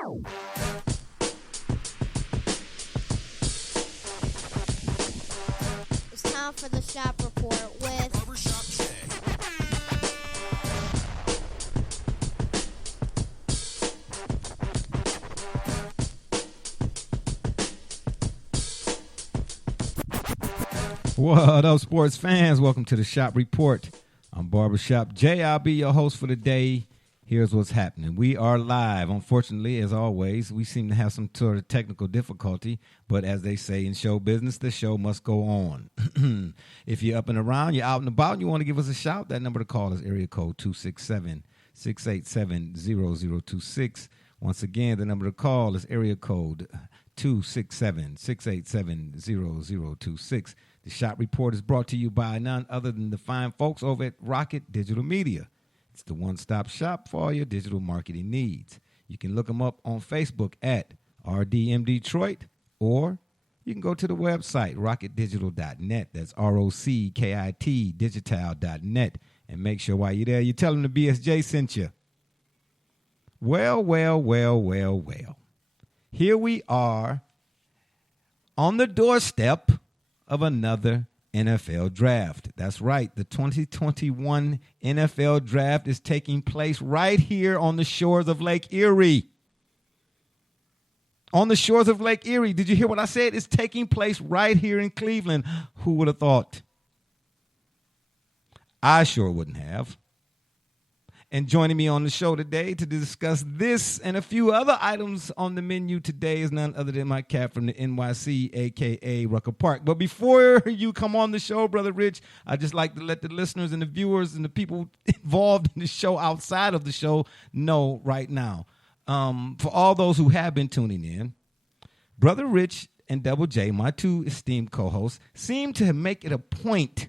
It's time for the Shop Report with Barbershop Jay. What up, sports fans? Welcome to the Shop Report. I'm Barbershop Jay. I'll be your host for the day. Here's what's happening. We are live. Unfortunately, as always, we seem to have some sort of technical difficulty, but as they say in show business, the show must go on. If you're up and around, you're out and about, and you want to give us a shout, that number to call is area code 267-687-0026. Once again, the number to call is area code 267-687-0026. The Shop Report is brought to you by none other than the fine folks over at Rocket Digital Media. It's the one-stop shop for all your digital marketing needs. You can look them up on Facebook at RDM Detroit, or you can go to the website, rocketdigital.net. That's ROCKIT digital.net. And make sure while you're there, you tell them the BSJ sent you. Well. Here we are on the doorstep of another NFL draft. That's right. The 2021 NFL draft is taking place right here on the shores of Lake Erie. On the shores of Lake Erie. Did you hear what I said? It's taking place right here in Cleveland. Who would have thought? I sure wouldn't have. And joining me on the show today to discuss this and a few other items on the menu today is none other than my cat from the NYC, a.k.a. Rucker Park. But before you come on the show, Brother Rich, I'd just like to let the listeners and the viewers and the people involved in the show outside of the show know right now. For all those who have been tuning in, Brother Rich and Double J, my two esteemed co-hosts, seem to make it a point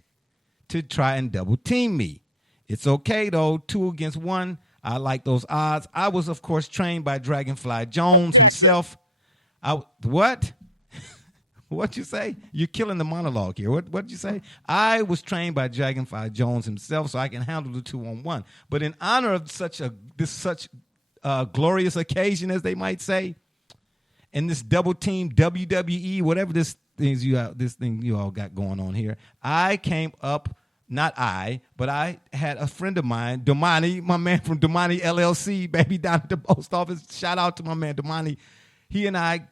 to try and double team me. It's okay, though. 2 against 1. I like those odds. I was, of course, trained by Dragonfly Jones himself. What? What'd you say? You're killing the monologue here. What'd you say? I was trained by Dragonfly Jones himself, so I can handle the 2-on-1. But in honor of such glorious occasion, as they might say, and this double team WWE, whatever this thing you all got going on here, I came up. Not I, but I had a friend of mine, Damani, my man from Damani LLC, baby, down at the post office. Shout out to my man, Damani. He and I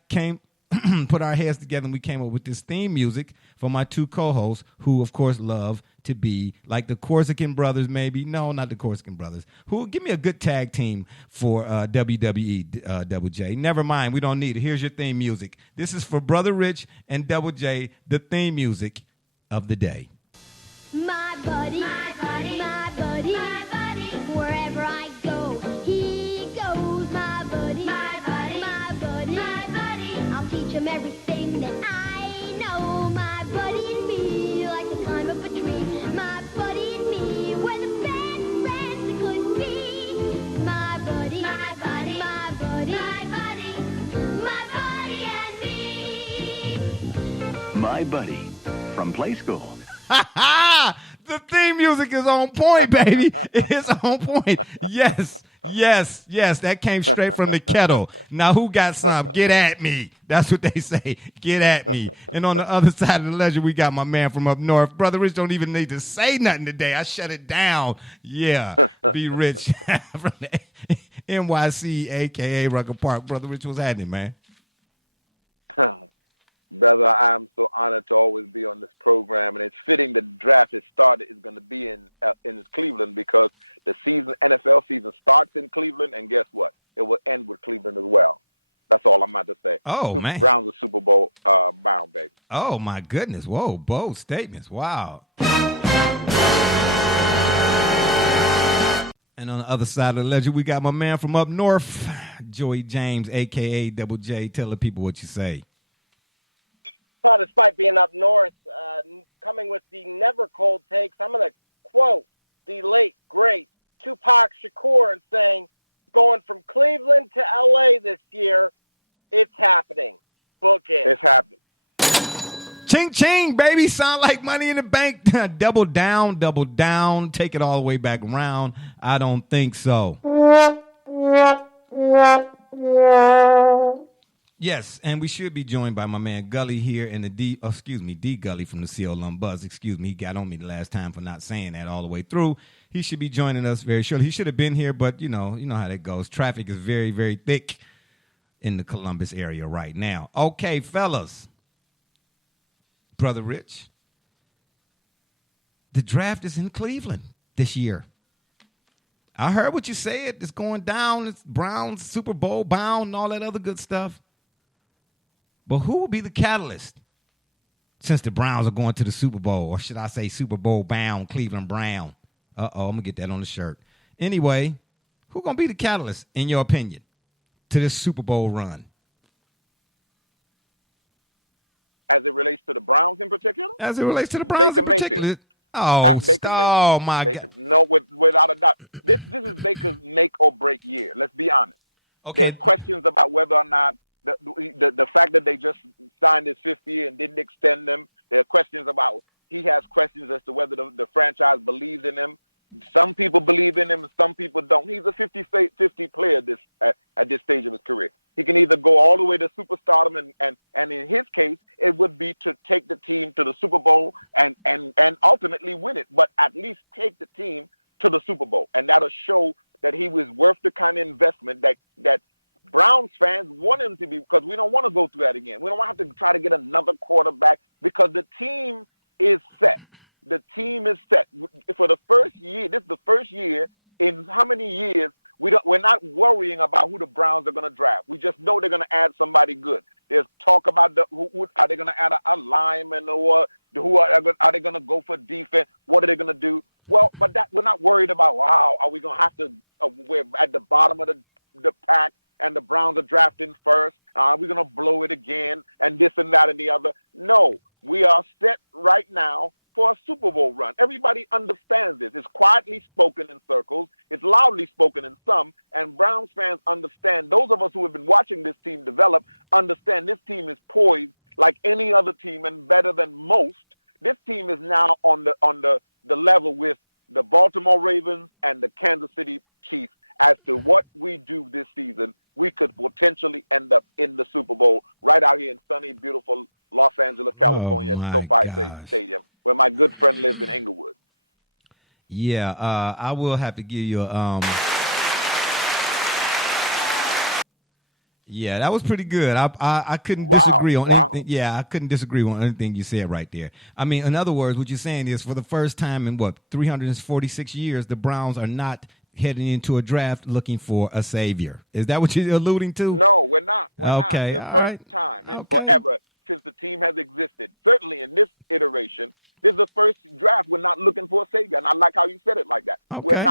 put our heads together, and we came up with this theme music for my two co-hosts, who, of course, love to be like the Corsican Brothers, maybe. No, not the Corsican Brothers. Give me a good tag team for WWE, Double J. Never mind, we don't need it. Here's your theme music. This is for Brother Rich and Double J, the theme music of the day. my buddy, my buddy, my buddy, my buddy. Wherever I go, he goes. My buddy, my buddy, my buddy, my buddy. I'll teach him everything that I know. My buddy and me, like the climb up a tree. My buddy and me, we're the best friends that could be. My buddy, my buddy, my buddy, my buddy, my buddy and me. My Buddy from Play School. The theme music is on point, baby. It is on point. Yes. That came straight from the kettle. Now, who got some? Get at me. That's what they say. Get at me. And on the other side of the ledger, we got my man from up north. Brother Rich don't even need to say nothing today. I shut it down. Yeah. Be Rich from the NYC, a.k.a. Rucker Park. Brother Rich, what's happening, man? Brother, I'm so honored to always be on this program, and it's fitting the draft is going to be in Cleveland because the NFL season starts in Cleveland, and guess what? It will end with Cleveland as well. That's all I'm about to say. Oh, man. Browns are Super Bowl bound, baby. Oh, my goodness. Whoa, bold statements. Wow. And on the other side of the ledger, we got my man from up north, Joey James, a.k.a. Double J. Tell the people what you say. Well, despite being up north, coming with the never cold takes, I'm going to quote the late, great Tupac Shakur and saying, going from Cleveland to L.A. this year, it's happening. Book it. It's happening. Ching, ching, baby. Sound like Money in the Bank. Double down. Take it all the way back around. I don't think so. Yes, and we should be joined by my man Gully here in the D Gully from the CO Lum Buzz. Excuse me, he got on me the last time for not saying that all the way through. He should be joining us very shortly. He should have been here, but you know how that goes. Traffic is very, very thick in the Columbus area right now. Okay, fellas. Brother Rich, the draft is in Cleveland this year. I heard what you said. It's going down. It's Browns, Super Bowl bound, and all that other good stuff. But who will be the catalyst since the Browns are going to the Super Bowl? Or should I say Super Bowl bound Cleveland Brown? Uh-oh, I'm going to get that on the shirt. Anyway, who's going to be the catalyst, in your opinion, to this Super Bowl run? As it relates to the Browns in particular? As it relates to the Browns Baker in particular. Mayfield. Oh, Baker Mayfield. my Baker. God. No, without a doubt. This is Baker's make or break year. Let's be honest. Okay. There's questions about whether or not the fact that they just signed his fifth year and didn't extend them. There are questions about, he has questions as to whether the franchise believes in him. Some people believe in him, some people don't. He's a 50-50 player at this stage of his career. He can either go all the way to superstardom, and in his case, it would be to take the team to the Super Bowl and ultimately win it, but at least take the team to the Super Bowl. And that'll show that he was worth the kind of investment that Browns fans want him to be, because we don't want to go through that again. We don't want to have to try to get another quarterback because the team is set. The team is set. For the first year, this is the first year in how many years we're not worrying about who the Browns are going to draft. We just know they're going to add somebody good. There's talk about are they going to add a lineman, or are they going to go for defense? What are they going to do? Well, but that we're not worried about. Wow, are we going to have to? We're at the bottom of the pack, and the Browns are drafting first. Are we going to blow it again? And this and that and the other? No, we are set right now for a Super Bowl run. Everybody understands this. It's quietly spoken in circles. It's loudly spoken in some. And Browns fans understand. Those of us who have been watching this team develop understand this team is poised like any other team and better than most. This team is now on the level with the Baltimore Ravens and the Kansas City Chiefs as to what we do this season. We could potentially end up in the Super Bowl right out here in sunny, beautiful Los Angeles, California, at SoFi Stadium, where my good friend lives in Inglewood. Yeah, I will have to give you yeah, that was pretty good. I couldn't disagree on anything. Yeah, I couldn't disagree on anything you said right there. I mean, in other words, what you're saying is for the first time in 346 years, the Browns are not heading into a draft looking for a savior. Is that what you're alluding to? No, we're not. We're okay, not. The first time in forever since the team has existed. Certainly in this iteration, this is the first draft. We're not looking for a savior. And I like how you said it like that. Okay. We're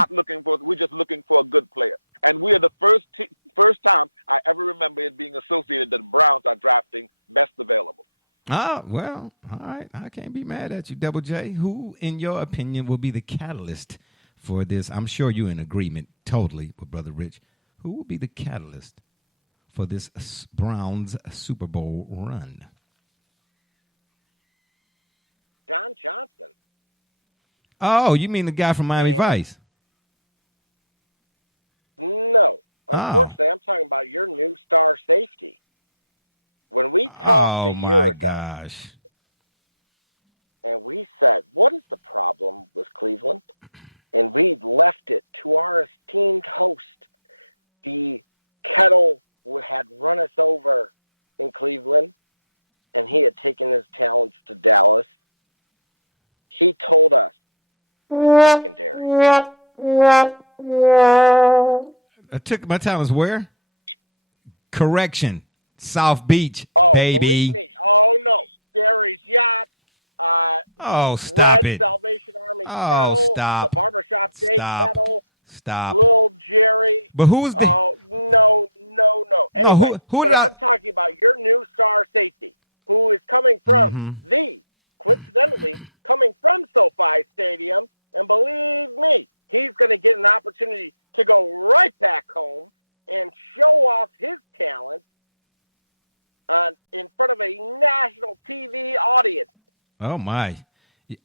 just looking for a good player. And we are the first time I ever remember it being associated that the Browns are drafting best available. Ah, well, all right. I can't be mad at you, Double J. Who, in your opinion, will be the catalyst for this? I'm sure you're in agreement totally with Brother Rich. Who will be the catalyst for this Browns Super Bowl run? John Johnson. Oh, you mean the guy from Miami Vice? No. Unfortunately, I'm talking about your new star safety. When we talked a year ago, gosh. and we said, what is the problem with Cleveland? And we left it to our esteemed host. The kettle had run us over in Cleveland, and he had taken his talents to Dallas. He told us, secondary. I took my talents where? Correction. South Beach, baby. Believe me. Oh, no. Gary's Yacht. Stop Red it. Salvation Army Oh, kettle. stop. The Barbershop Day kettle. Stop. Little Jerry. But who's the... Oh, no. Anyway, who but did I'm talking about your new star safety, who is coming from coincidentally, coming from SoFi Stadium. And believe me, he's going to get an opportunity to go right back home and show off his talent in front of a national TV audience. Oh, my.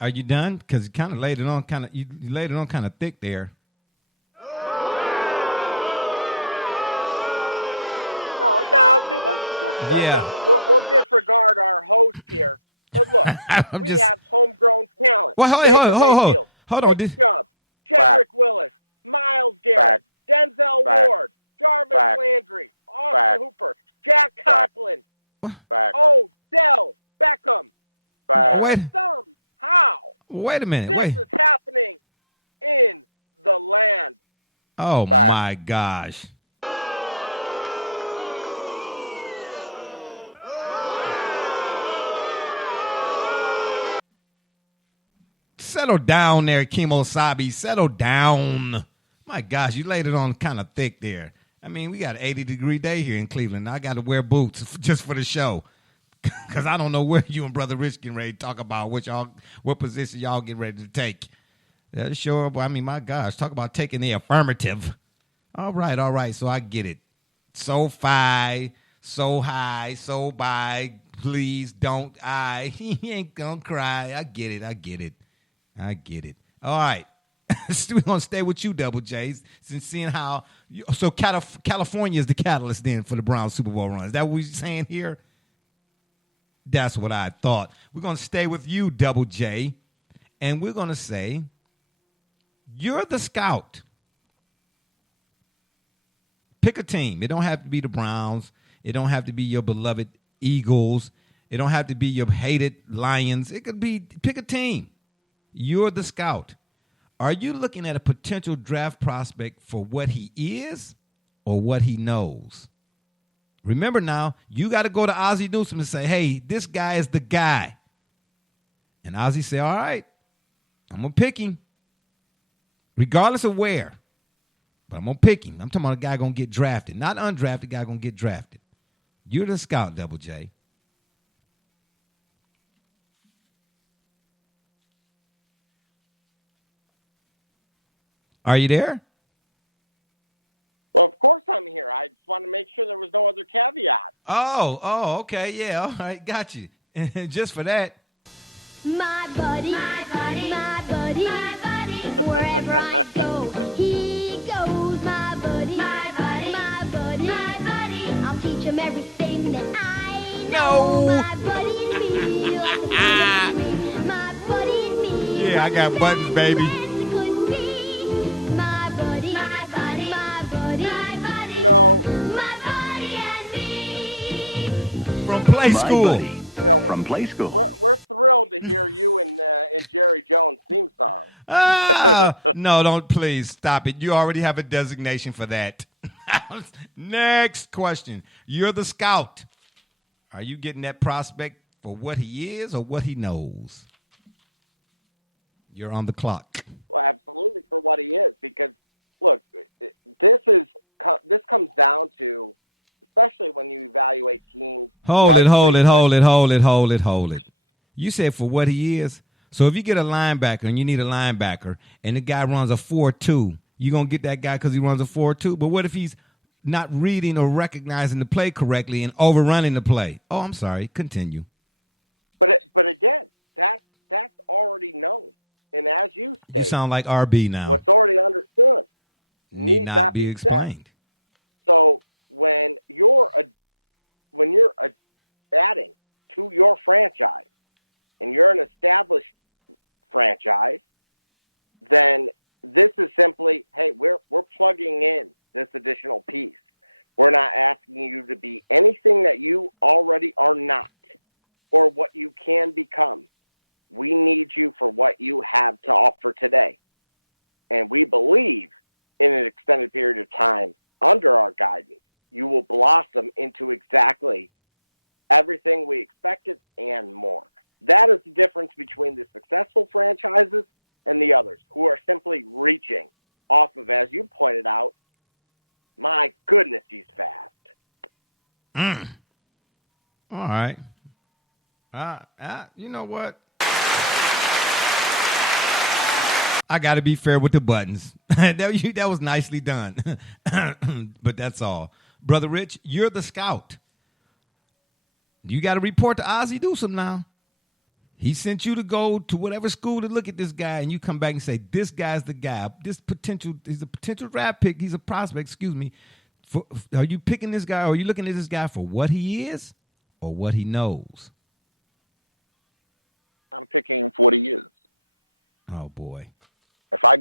Are you done? Because you kind of laid it on you laid it on kind of thick there. No, see, Yeah. we'll disregard our host here. But look, I'm we just- have homegrown talent. Well, hold Baker on. Mayfield, Hold on. Nick This- Chubb, Jedrick Willis, Miles Garrett, Denzel Fact. Ward, Jarvis Fact. Landry, Austin Fact. Hooper, Jack Fact. Conklin, Fact. Odell Beckham. Fact. Wait. Somehow Wait a minute. this Wait. is happening in the land. Oh, Fact. my gosh. Settle down there, Kimosabi. Settle down. My gosh, you laid it on kind of thick there. I mean, we got an 80-degree day here in Cleveland. I got to wear boots just for the show. Because I don't know where you and Brother Rich getting ready to talk about what position y'all getting ready to take. Yeah, sure. I mean, my gosh, talk about taking the affirmative. All right. So I get it. So high, so by. Please don't. He ain't gonna cry. I get it. All right. We're going to stay with you, Double J's, since seeing how. So California is the catalyst then for the Browns Super Bowl run. Is that what we're saying here? That's what I thought. We're going to stay with you, Double J, and we're going to say, you're the scout. Pick a team. It don't have to be the Browns. It don't have to be your beloved Eagles. It don't have to be your hated Lions. It could be, pick a team. You're the scout. Are you looking at a potential draft prospect for what he is or what he knows? Remember now, you got to go to Ozzie Newsome and say, hey, this guy is the guy. And Ozzie say, all right, I'm going to pick him, regardless of where. But I'm going to pick him. I'm talking about a guy going to get drafted, not undrafted guy going to get drafted. You're the scout, Double J. Are you there? Well, of course I'm here. I just wanted to make sure there was no other caveat. Oh, okay, yeah, all right, got you. And just for that, My buddy, my buddy, my buddy, my buddy. Wherever I go, he goes. My buddy, my buddy, my buddy, my buddy. I'll teach him everything that I know. No. My buddy and me, like a friend to me. My buddy and me. Yeah, I got buttons, baby. Friends could be. My buddy, my buddy, my buddy, my buddy. No, My buddy and me. from play My school. buddy you know, from Play School. we're thrilled to hear you in Jerry Jones' theme song. No, don't, please stop it. You already have a designation for that. Next question. You're the scout. Are you getting that prospect for what he is or what he knows? You're on the clock. Well, absolutely for what he is, because look, this comes down to, especially when you evaluate teams. Hold like it. Cleveland. You said for what he is. So if you get a linebacker and you need a linebacker and the guy runs a 4.2, you're going to get that guy because he runs a 4.2. But what if he's not reading or recognizing the play correctly and overrunning the play? Oh, I'm sorry. Continue. But again, that's already known, and as you You state, sound like RB now. what's already understood Need not be said. explained. So when you're adding to your franchise, and you're an established franchise, then this is simply, hey, we're plugging in this additional piece. We're not asking you to be anything that you already are not, or what you can become. We need you for what you have to offer today. And we believe in an extended period of time under our guidance, you will blossom into exactly everything we expected and more. That is the difference between the successful franchises and the others who are simply reaching off of, as you pointed out, my goodness, he's fast. All right. You know what? I got to be fair with the buttons. That was nicely done. But that's all. Brother Rich, you're the scout. You got to report to Ozzie Newsome now. He sent you to go to whatever school to look at this guy, and you come back and say, this guy's the guy. He's a potential draft pick. He's a prospect, excuse me. Are you picking this guy, or are you looking at this guy for what he is or what he knows? I'm picking 40 years. Oh boy. How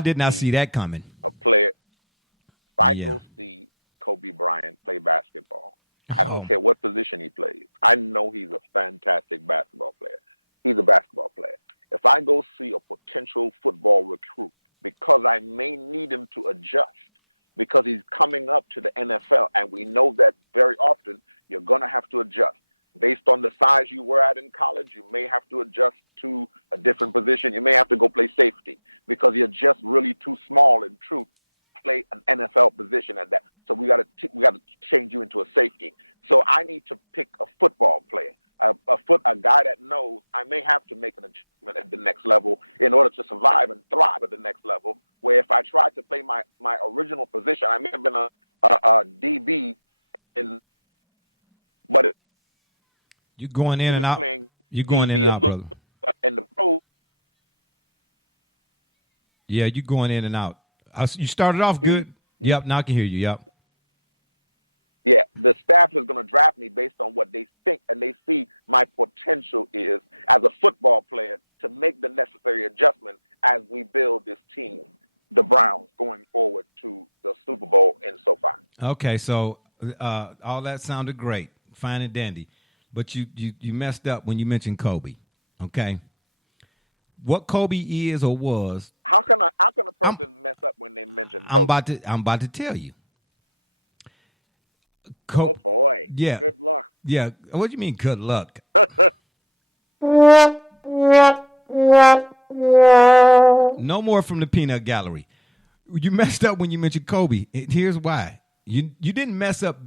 did not see that coming? A player, if I Yeah. go see Kobe Bryant play basketball, I don't care what position he plays. I know he's a fantastic basketball player. He's a basketball player. If I go see a potential football recruit, because I may need him to adjust, because he's coming up to the NFL, and we know that very often you're going to have to adjust. Based on the size you were at in college, you may have to adjust to a different position. You may have to go play safety because you're just really too small in truth to play an NFL position at that. So we got to change you into a safety. So I need to pick a football player, a guy that knows I may have to make an adjustment at the next level in order to survive and thrive at the next level. Where if I tried to play my original position, I may have been a DB, but You're going in and out. You're going in DB and out, brother. And the pro. Yeah, you're going in and out. You started off good. Mm-hmm. Yep, now I can hear you. Yep. Yeah, the staff is going to draft me based on what they think and they see my potential is as a football player to make the necessary adjustment as we build this team, the Browns, going forward to the Super Bowl in SoFi. Okay, so all that sounded great, fine and dandy, but you messed up when you mentioned Kobe. Okay, what Kobe is or was? How can a person mess up when they mention Kobe? I'm about to tell you. Oh boy! Yeah. Good luck. Yeah. What do you mean? Good luck. No more from the peanut gallery. You messed up when you mentioned Kobe. Here's why. You didn't mess up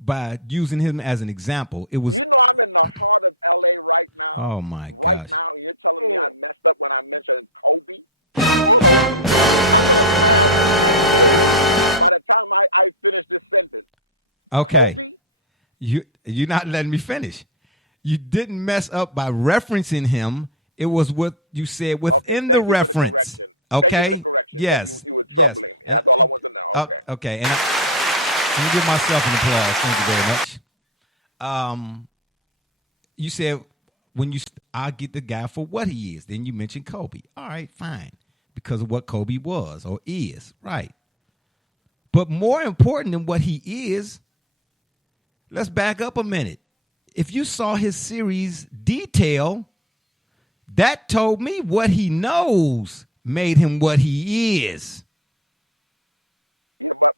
by using him as an example. It was. You know, I'm in the heart of LA right now. Oh my God! Right now, and you're telling me I messed up when I mentioned Kobe. I'm gonna pass 10 years by the time I finish this sentence. Okay. Kobe. You're not letting me finish. You didn't mess up by referencing him. It was what you said within the reference. Okay. Thank you for the correction. Yes. You were troubling me. That's all I want to know. Okay. Okay. And let me give myself an applause. Thank you very much. You said I'll get the guy for what he is. Then you mentioned Kobe. All right, fine. Because of what Kobe was or is. Right. But more important than what he is, let's back up a minute. If you saw his series detail, that told me what he knows made him what he is. Yeah, but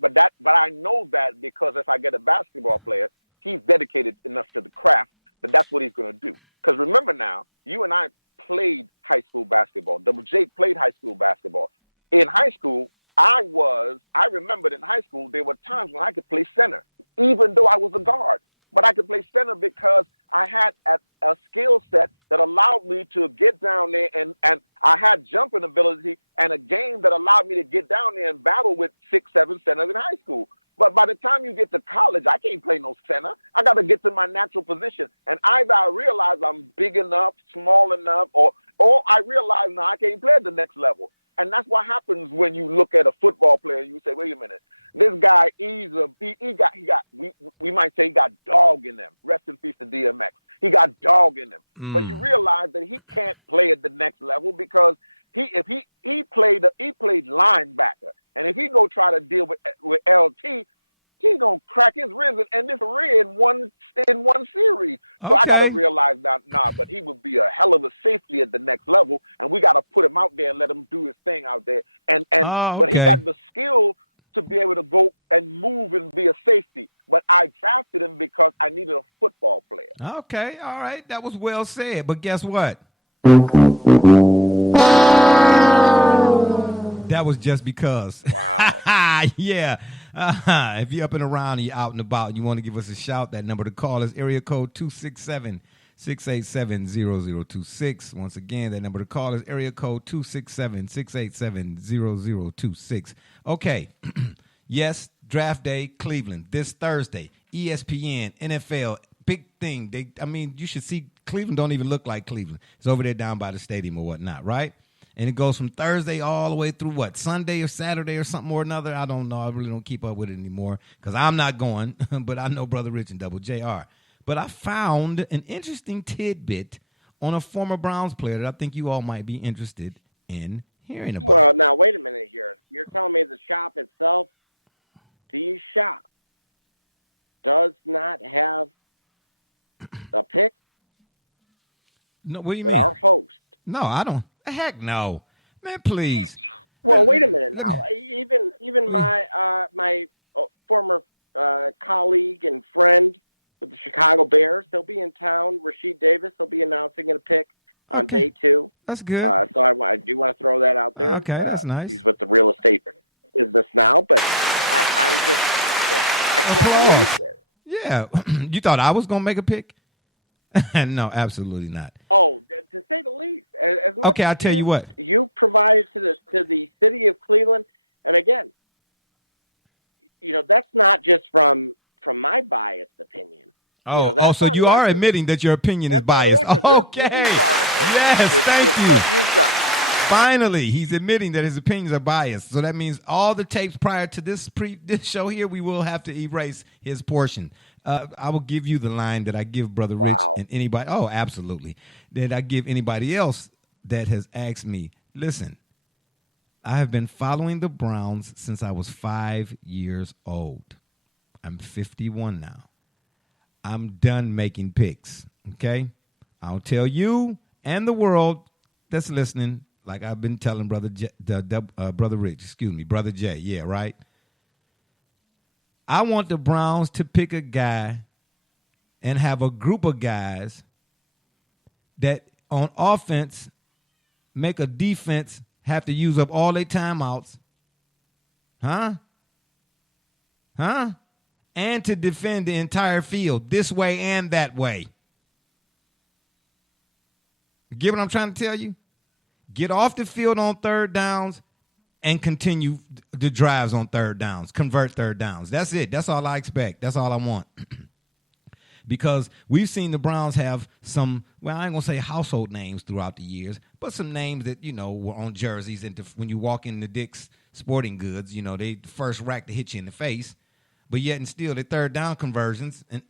I know that because if I get a basketball player, he's dedicated enough to the craft that that's what he's going to do. Because remember now, you and I played high school basketball. Double J played high school basketball. In high school, I remembered in high school, there were times when I could play center, even though I was a guard. But I could play center because I had a skill set that allowed me to get down there, and I had jumping ability and a game that allowed me to get down there and battle with 6, 7 centers in high school. But by the time you get to college, I can't play no center. I got to get to my natural position. And either I realize I'm big enough, small enough, or I realize now I can't play at the next level. And that's what happens when you look at a football player and you say, wait a minute, this guy, we might say he got dog in him. Rest in peace to DMX. He got dog in him. But you realize that he can't play at the next level because he played linebacker. And if he go try to deal with LT, he's gonna crack his ribs and disagree in one series. So I gotta realize that but he would be a hell of a safety at the next level, and we gotta put him out there and let him do his thing out there. But he got the skill to be able to go and move and be a safety. But I drafted him because I needed a football player. Okay, all right, that was well said. But guess what? That was just because. Wow. Yeah. If you're up and around and you're out and about and you want to give us a shout, that number to call is area code 267-687-0026. Once again, that number to call is area code 267-687-0026. Okay. Yes, draft day, Cleveland, this Thursday. ESPN, NFL, big thing. You should see Cleveland don't even look like Cleveland. It's over there down by the stadium or whatnot, right? and it goes from Thursday all the way through what, Sunday or Saturday or something or another. I don't know. I really don't keep up with it anymore because I'm not going, but I know Brother Rich and Double J are. But I found an interesting tidbit on a former Browns player that I think you all might be interested in hearing about. Well, now, wait a minute here. You're telling me the shop itself, the shop, does not have a pick? No, what do you That mean? our host. No, I don't. Heck no. Man, please. Well, wait a minute now. Even my former colleague and friend with the Chicago Bears, he'll be in town. Rasheed Davis, he'll be announcing a pick on day 2. That's good. So I do want to throw that out there. Okay, that's nice. He's with the real estate business now, but I can't believe it. Yeah. You thought I was going to make a pick? No, absolutely not. Oh, to say the least. As much Okay, I'll as tell you what. You provided to the city of Cleveland, and again, that's not just from my biased opinion. Oh, so you are admitting that your opinion is biased. Okay. Yes, thank you. What you've done. Finally, he's admitting that his opinions are biased. So that means all the tapes prior to this show here, we will have to erase his portion. I will give you the line that I give Brother Rich and anybody. Oh, absolutely. That I give anybody else that has asked me, listen, I have been following the Browns since I was 5 years old. I'm 51 now. I'm done making picks, okay? I'll tell you and the world that's listening, like I've been telling Brother Jay, yeah, right? I want the Browns to pick a guy and have a group of guys that on offense make a defense have to use up all their timeouts. Huh? And to defend the entire field this way and that way. You get what I'm trying to tell you? Get off the field on third downs and continue the drives on third downs. Convert third downs. That's it. That's all I expect. That's all I want. Because we've seen the Browns have some, well, I ain't going to say household names throughout the years, but some names that, were on jerseys. And when you walk in the Dick's Sporting Goods, they first rack to hit you in the face. But yet and still, the third down conversions and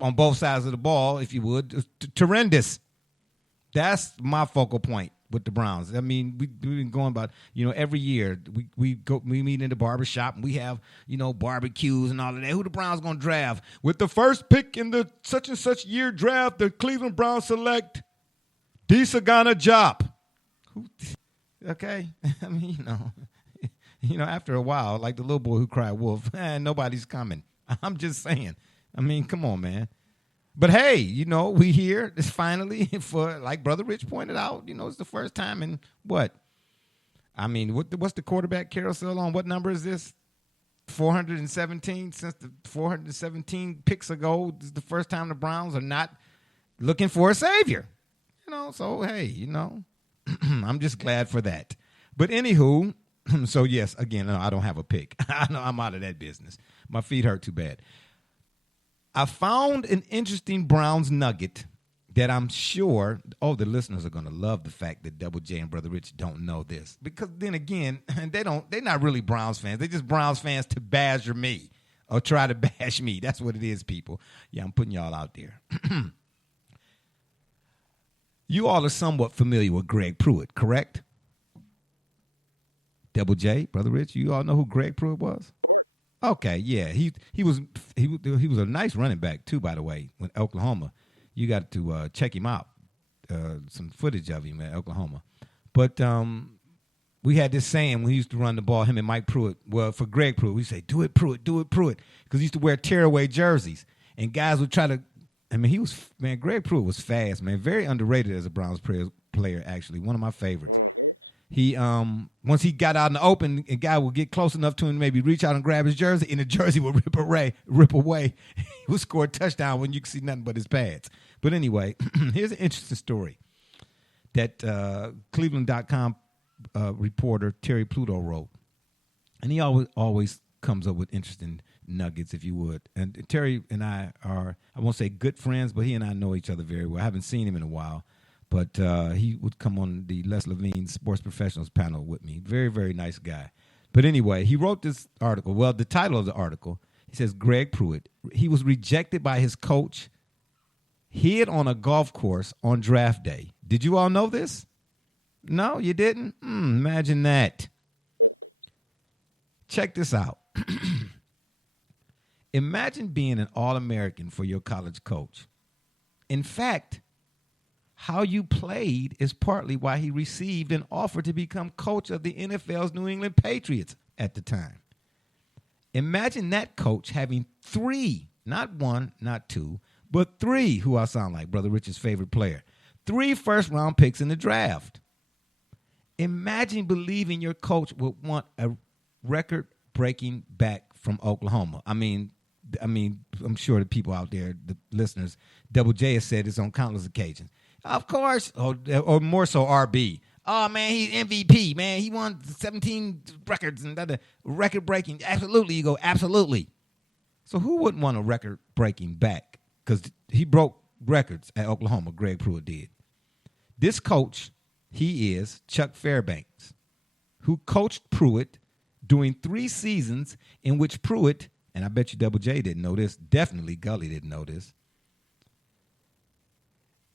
on both sides of the ball, if you would, horrendous. That's my focal point with the Browns. I mean, we've been going about, every year we meet in the barbershop and we have, barbecues and all of that. Who the Browns going to draft? With the first pick in the such and such year draft, the Cleveland Browns select Desagana Jop. Okay? I mean, after a while, like the little boy who cried wolf, nobody's coming. I'm just saying. I mean, come on, man. But hey, we here. It's finally for, like Brother Rich pointed out, it's the first time in what? I mean, what's the quarterback carousel on? What number is this? 417. Since the 417 picks ago, this is the first time the Browns are not looking for a savior. So hey, I'm just glad for that. But anywho, so yes, again, no, I don't have a pick. I know I'm out of that business. My feet hurt too bad. I found an interesting Browns nugget that I'm sure, the listeners are going to love the fact that Double J and Brother Rich don't know this. Because then again, they're not really Browns fans. They're just Browns fans to badger me or try to bash me. That's what it is, people. Yeah, I'm putting y'all out there. You all are somewhat familiar with Greg Pruitt, correct? Double J, Brother Rich, you all know who Greg Pruitt was? Sure. Okay, yeah, he was a nice running back too, by the way. With Oklahoma, you got to check him out. Some footage of him at Oklahoma, but we had this saying when he used to run the ball. Him and Mike Pruitt. Well, for Greg Pruitt, we say, "Do it, Pruitt, because he used to wear tearaway jerseys, and guys would try to. I mean, Greg Pruitt was fast, man. Very underrated as a Browns player, actually. One of my favorites. Mm-hmm. He once he got out in the open, a guy would get close enough to him, maybe reach out and grab his jersey, and the jersey would rip away. He would score a touchdown when you could see nothing but his pads. But anyway, here's an interesting story that Cleveland.com reporter Terry Pluto wrote, and he always comes up with interesting nuggets, if you would. And Terry and I are, I won't say good friends, but he and I know each other very well. I haven't seen him in a while. But he would come on the Les Levine Sports Professionals panel with me. Very, very nice guy. But anyway, he wrote this article. Well, the title of the article, he says, Greg Pruitt. He was rejected by his coach, hid on a golf course on draft day. Did you all know this? No, you didn't? Imagine that. Check this out. Imagine being an All-American for your college coach. In fact, how you played is partly why he received an offer to become coach of the NFL's New England Patriots at the time. Imagine that coach having 3, not 1, not 2, but 3, who I sound like, Brother Rich's favorite player, 3 first-round picks in the draft. Imagine believing your coach would want a record-breaking back from Oklahoma. I mean, I'm sure the people out there, the listeners, Double J has said this on countless occasions. Of course, or more so RB. Oh, man, he's MVP, man. He won 17 records and record-breaking. Absolutely, you go, absolutely. So who wouldn't want a record-breaking back? Because he broke records at Oklahoma, Greg Pruitt did. This coach, he is Chuck Fairbanks, who coached Pruitt during 3 seasons in which Pruitt, and I bet you Double J didn't know this, definitely Gully didn't know this,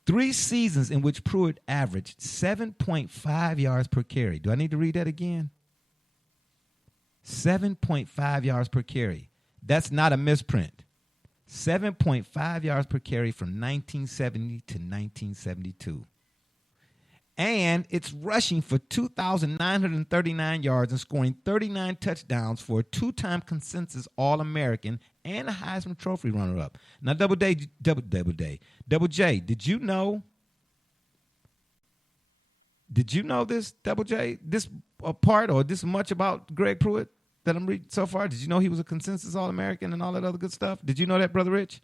3 seasons in which Pruitt averaged 7.5 yards per carry. Do I need to read that again? 7.5 yards per carry. That's not a misprint. 7.5 yards per carry from 1970 to 1972. And it's rushing for 2,939 yards and scoring 39 touchdowns for a 2-time consensus All-American and a Heisman Trophy runner-up. Now, Double J, did you know this, Double J, this part or this much about Greg Pruitt that I'm reading so far? Did you know he was a consensus All-American and all that other good stuff? Did you know that, Brother Rich?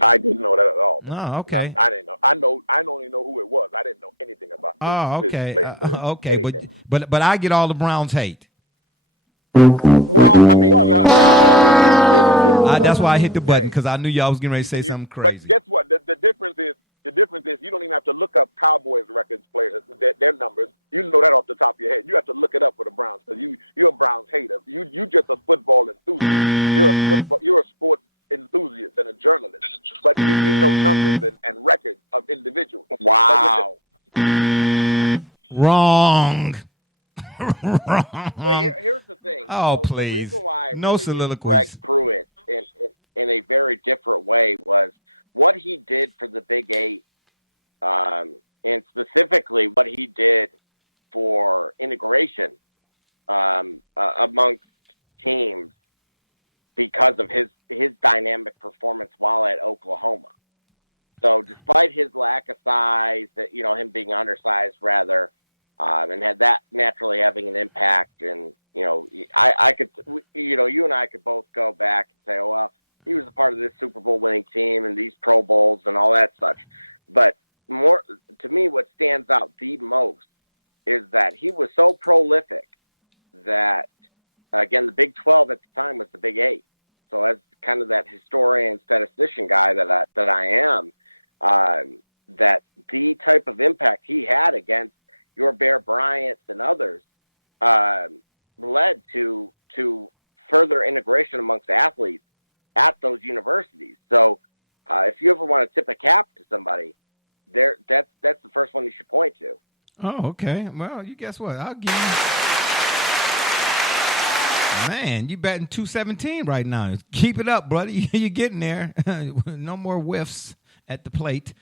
I didn't know that at all. Oh, okay. I didn't know. I only know who it was. I didn't know anything about. Okay. Okay, but I get all the Browns hate. Well, I mean, that's why I hit the button because I knew y'all was getting ready to say something crazy. But guess what? The difference is you don't even have to look up Cowboys records players, their numbers. You know that off the top of your head. You have to look it up for the Browns because you're a Browns hater. You just a football enthusiast. You're a sports enthusiast and a journalist, but you know numbers and records of individuals. Wow. Wrong. Wrong. Well, here's the thing. Oh, so please. The reason why I No really soliloquies. Greg Pruitt in a very different way was what he did for the Big 8, and specifically what he did for integration amongst teams because of his dynamic performance while at Oklahoma. So despite his lack of size, him being undersized rather, and had that naturally having an impact, and I could, you and I could both go back and say, oh well, he was a part of this Super Bowl winning team and these Pro Bowls and all that such. But more to me, what stands out the most is that he was so prolific that, again, the Big 12 at the time was the Big 8. So as kind of that historian, statistician guy that I am, that the type of impact he had against your Bear Bryants and others led to further integration amongst athletes at those universities. So if you ever want to tip a cap to somebody, that's the first one you should point to. Oh, okay. Well, you guess what? I'll give you. Man, you batting 217 right now. Keep it up, brother. You're getting there. No more whiffs at the plate.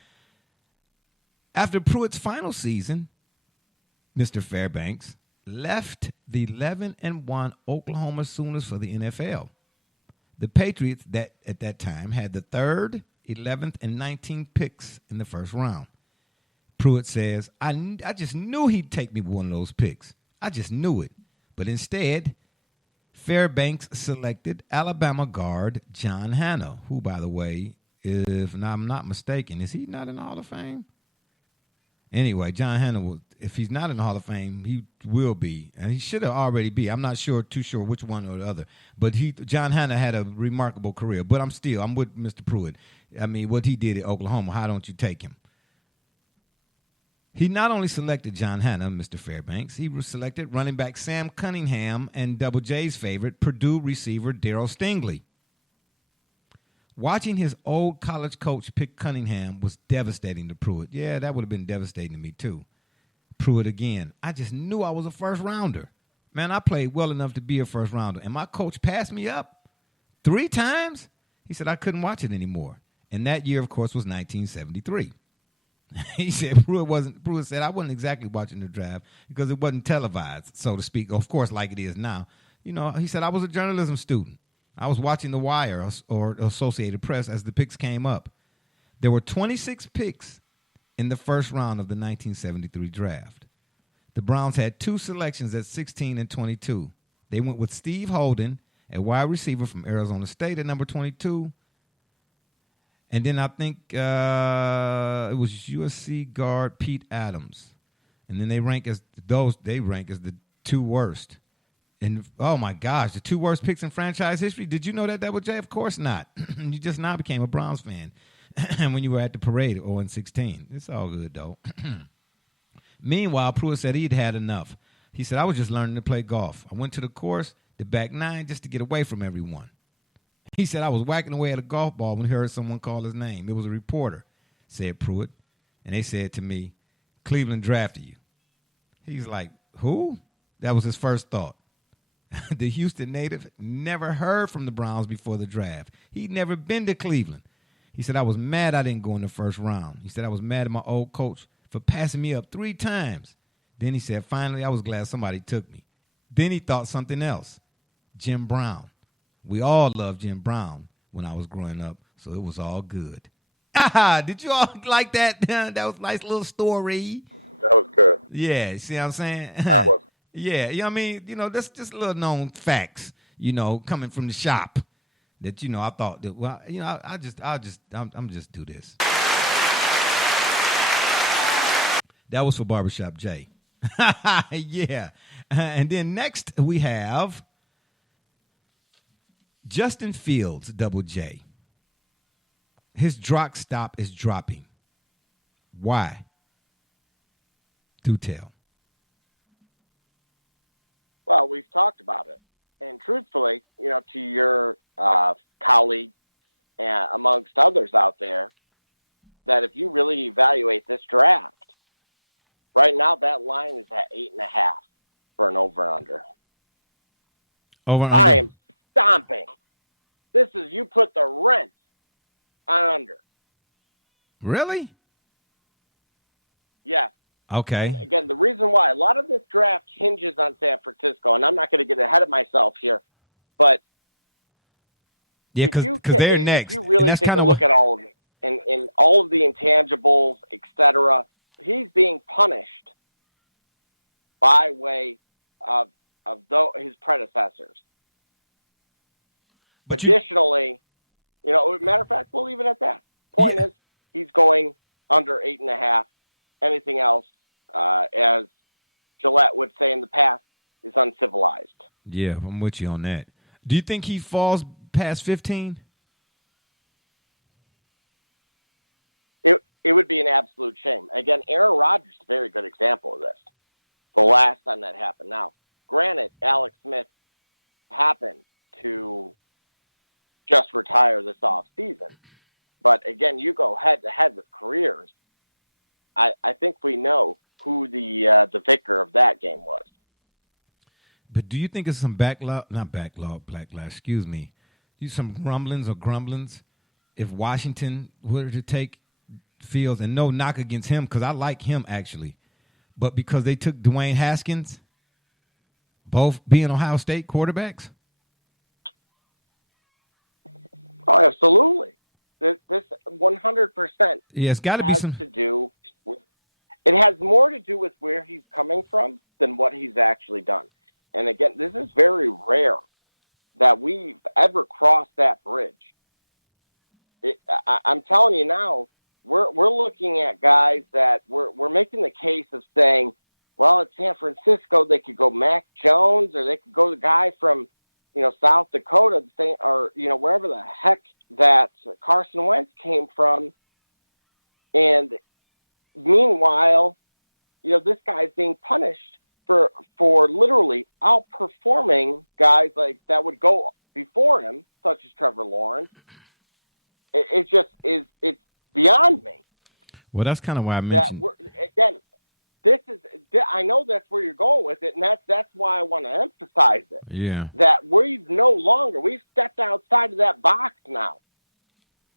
After Pruitt's final season, Mr. Fairbanks left the 11-1 Oklahoma Sooners for the NFL. The Patriots that at that time had the 3rd, 11th, and 19th picks in the first round. Pruitt says, I just knew he'd take me one of those picks. I just knew it. But instead, Fairbanks selected Alabama guard John Hannah, who, by the way, if I'm not mistaken, is he not in the Hall of Fame? Anyway, John Hannah, if he's not in the Hall of Fame, he will be. And he should have already be. I'm not too sure which one or the other. But John Hannah had a remarkable career. But I'm with Mr. Pruitt. I mean, what he did at Oklahoma, how don't you take him? He not only selected John Hanna, Mr. Fairbanks, he selected running back Sam Cunningham and Double J's favorite, Purdue receiver Darryl Stingley. Watching his old college coach pick Cunningham was devastating to Pruitt. Yeah, that would have been devastating to me too. Pruitt again. I just knew I was a first rounder. Man, I played well enough to be a first rounder. And my coach passed me up 3 times. He said I couldn't watch it anymore. And that year, of course, was 1973. He said Pruitt said I wasn't exactly watching the draft because it wasn't televised, so to speak, of course, like it is now. You know, he said I was a journalism student. I was watching The Wire or Associated Press as the picks came up. There were 26 picks in the first round of the 1973 draft. The Browns had 2 selections at 16 and 22. They went with Steve Holden, a wide receiver from Arizona State at number 22. And then I think it was USC guard Pete Adams. And then they rank as the 2 worst. And, oh, my gosh, the 2 worst picks in franchise history. Did you know that, Double J? Of course not. You just now became a Browns fan when you were at the parade at 0-16. It's all good, though. Meanwhile, Pruitt said he'd had enough. He said, I was just learning to play golf. I went to the course, the back 9, just to get away from everyone. He said, I was whacking away at a golf ball when he heard someone call his name. It was a reporter, said Pruitt. And they said to me, Cleveland drafted you. He's like, who? That was his first thought. The Houston native never heard from the Browns before the draft. He'd never been to Cleveland. He said, I was mad I didn't go in the first round. He said, I was mad at my old coach for passing me up 3 times. Then he said, finally, I was glad somebody took me. Then he thought something else. Jim Brown. We all loved Jim Brown when I was growing up, so it was all good. Did you all like that? That was a nice little story. That was good. Yeah, see what I'm saying? That was. Yeah, you know what I mean? You know, that's just little known facts, you know, coming from the shop that, you know, I thought that, well, you know, I'm just do this. That was for Barbershop J. Yeah. And then next we have Justin Fields, Double J. His drop stop is dropping. Why? Do tell. Well, we've talked about it. And truthfully, you know, to your colleague and amongst others out there, that if you really evaluate this draft, right now that line is at 8.5 for an over-under. Over-under. I am stomping. This is, you put the rent on under. Really? Yes. Okay. And again, the reason why a lot of this draft hinges on San Francisco, and I'm not going to get ahead of myself here, but yeah, because they're next. If you really take a look at all of it, and all of the intangibles, etc., he's being punished by way of his predecessors. But additionally, you know, matter of fact, we'll leave it at that. Point is, he's going under 8.5. Anything else, as Gillette would say in the past, is uncivilized. Yeah, I'm with you on that. Do you think he falls past 15? It would be an absolute shame. Again, Aaron Rodgers is a very good example of this. The last time that happened. Now, granted, Alex Smith happened to just retire this offseason. But again, you go head-to-head with careers. I think we know who the victor of that game was. But do you think it's some backlash, some rumblings or grumblings if Washington were to take Fields, and no knock against him because I like him actually, but because they took Dwayne Haskins, both being Ohio State quarterbacks? Oh, absolutely. This 100%. Yeah, it's got to be some. It has more to do with where he's coming from than what he's actually done. And again, this is very rare that we've ever crossed that bridge. I'm telling you now, we're looking at guys that we're making the case of saying, well, at San Francisco they could go Mac Jones, or they could go the guy from, you know, South Dakota, or you know, wherever the heck that Carson Wentz came from. And meanwhile, this guy's being punished for literally outperforming guys like that would go before him, such as Trevor Lawrence. It just is. It's beyond me. Well, that's kind of why I mentioned. I know that's where you're going with it, and that's why I want to emphasize it. Yeah. That we've stepped outside of that box now.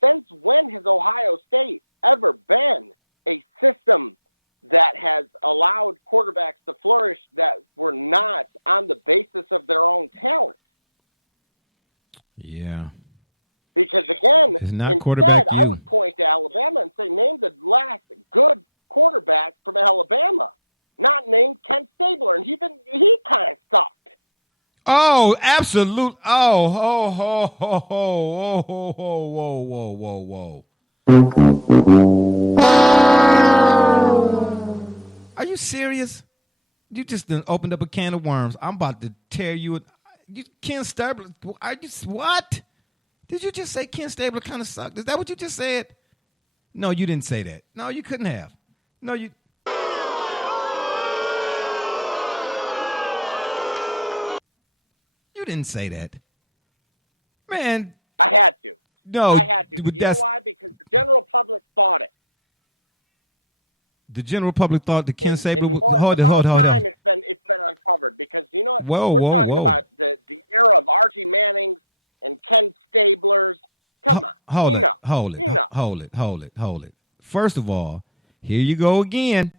Since when has Ohio State ever been a system that has allowed quarterbacks to flourish that were not on the basis of their own talent? Yeah. Because again, instead, I would point to Alabama and say, name the last good quarterback from Alabama, not named Kent Stabler, and even he kind of sucked. Oh, absolute! Oh, ho, ho, ho, ho, ho, ho, whoa, whoa, whoa, whoa! Are you serious? You just done opened up a can of worms. I'm about to tear you. Ken Stabler? Are you what? Did you just say Ken Stabler kind of sucked? Is that what you just said? No, you didn't say that. No, you couldn't have. No, you. You didn't say that. Man. I had to. No. I had to. But you know why? Because the general public thought it. The general public thought that Ken Stabler. Hold on. It's been uncovered because you know what? We're talking about the era of Archie Manning's and Ken Stabler's. Come on. Hold it. First of all, here you go again.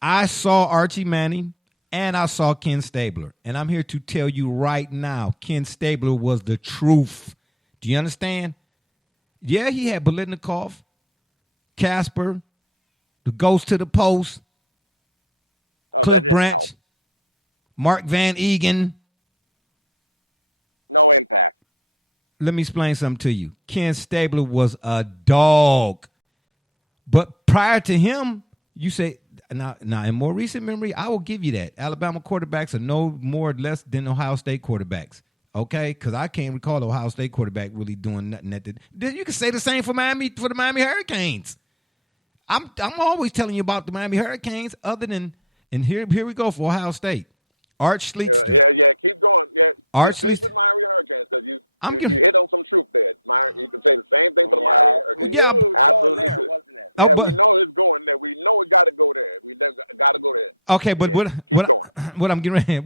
I saw Archie Manning and I saw Ken Stabler. And I'm here to tell you right now, Ken Stabler was the truth. Do you understand? Yeah, he had Biletnikoff, Casper, the Ghost to the Post, Cliff Branch, Mark Van Egan. No impact. Let me explain something to you. Ken Stabler was a dog. But prior to him, you say, now in more recent memory, I will give you that. Alabama quarterbacks are no more or less than Ohio State quarterbacks. Okay? Because I can't recall the Ohio State quarterback really doing nothing. You can say the same for the Miami Hurricanes. I'm always telling you about the Miami Hurricanes other than, and here we go for Ohio State. Arch Schlichter. Yeah, keep going. Yeah, finish with Miami Hurricanes because you hit on some truth there. You can say the same thing for the Miami Hurricanes. Yeah, absolutely. There, wasn't it? Yeah, we know it's going there. We know it got to go there. We got to go there. Okay, but keep going. What I'm getting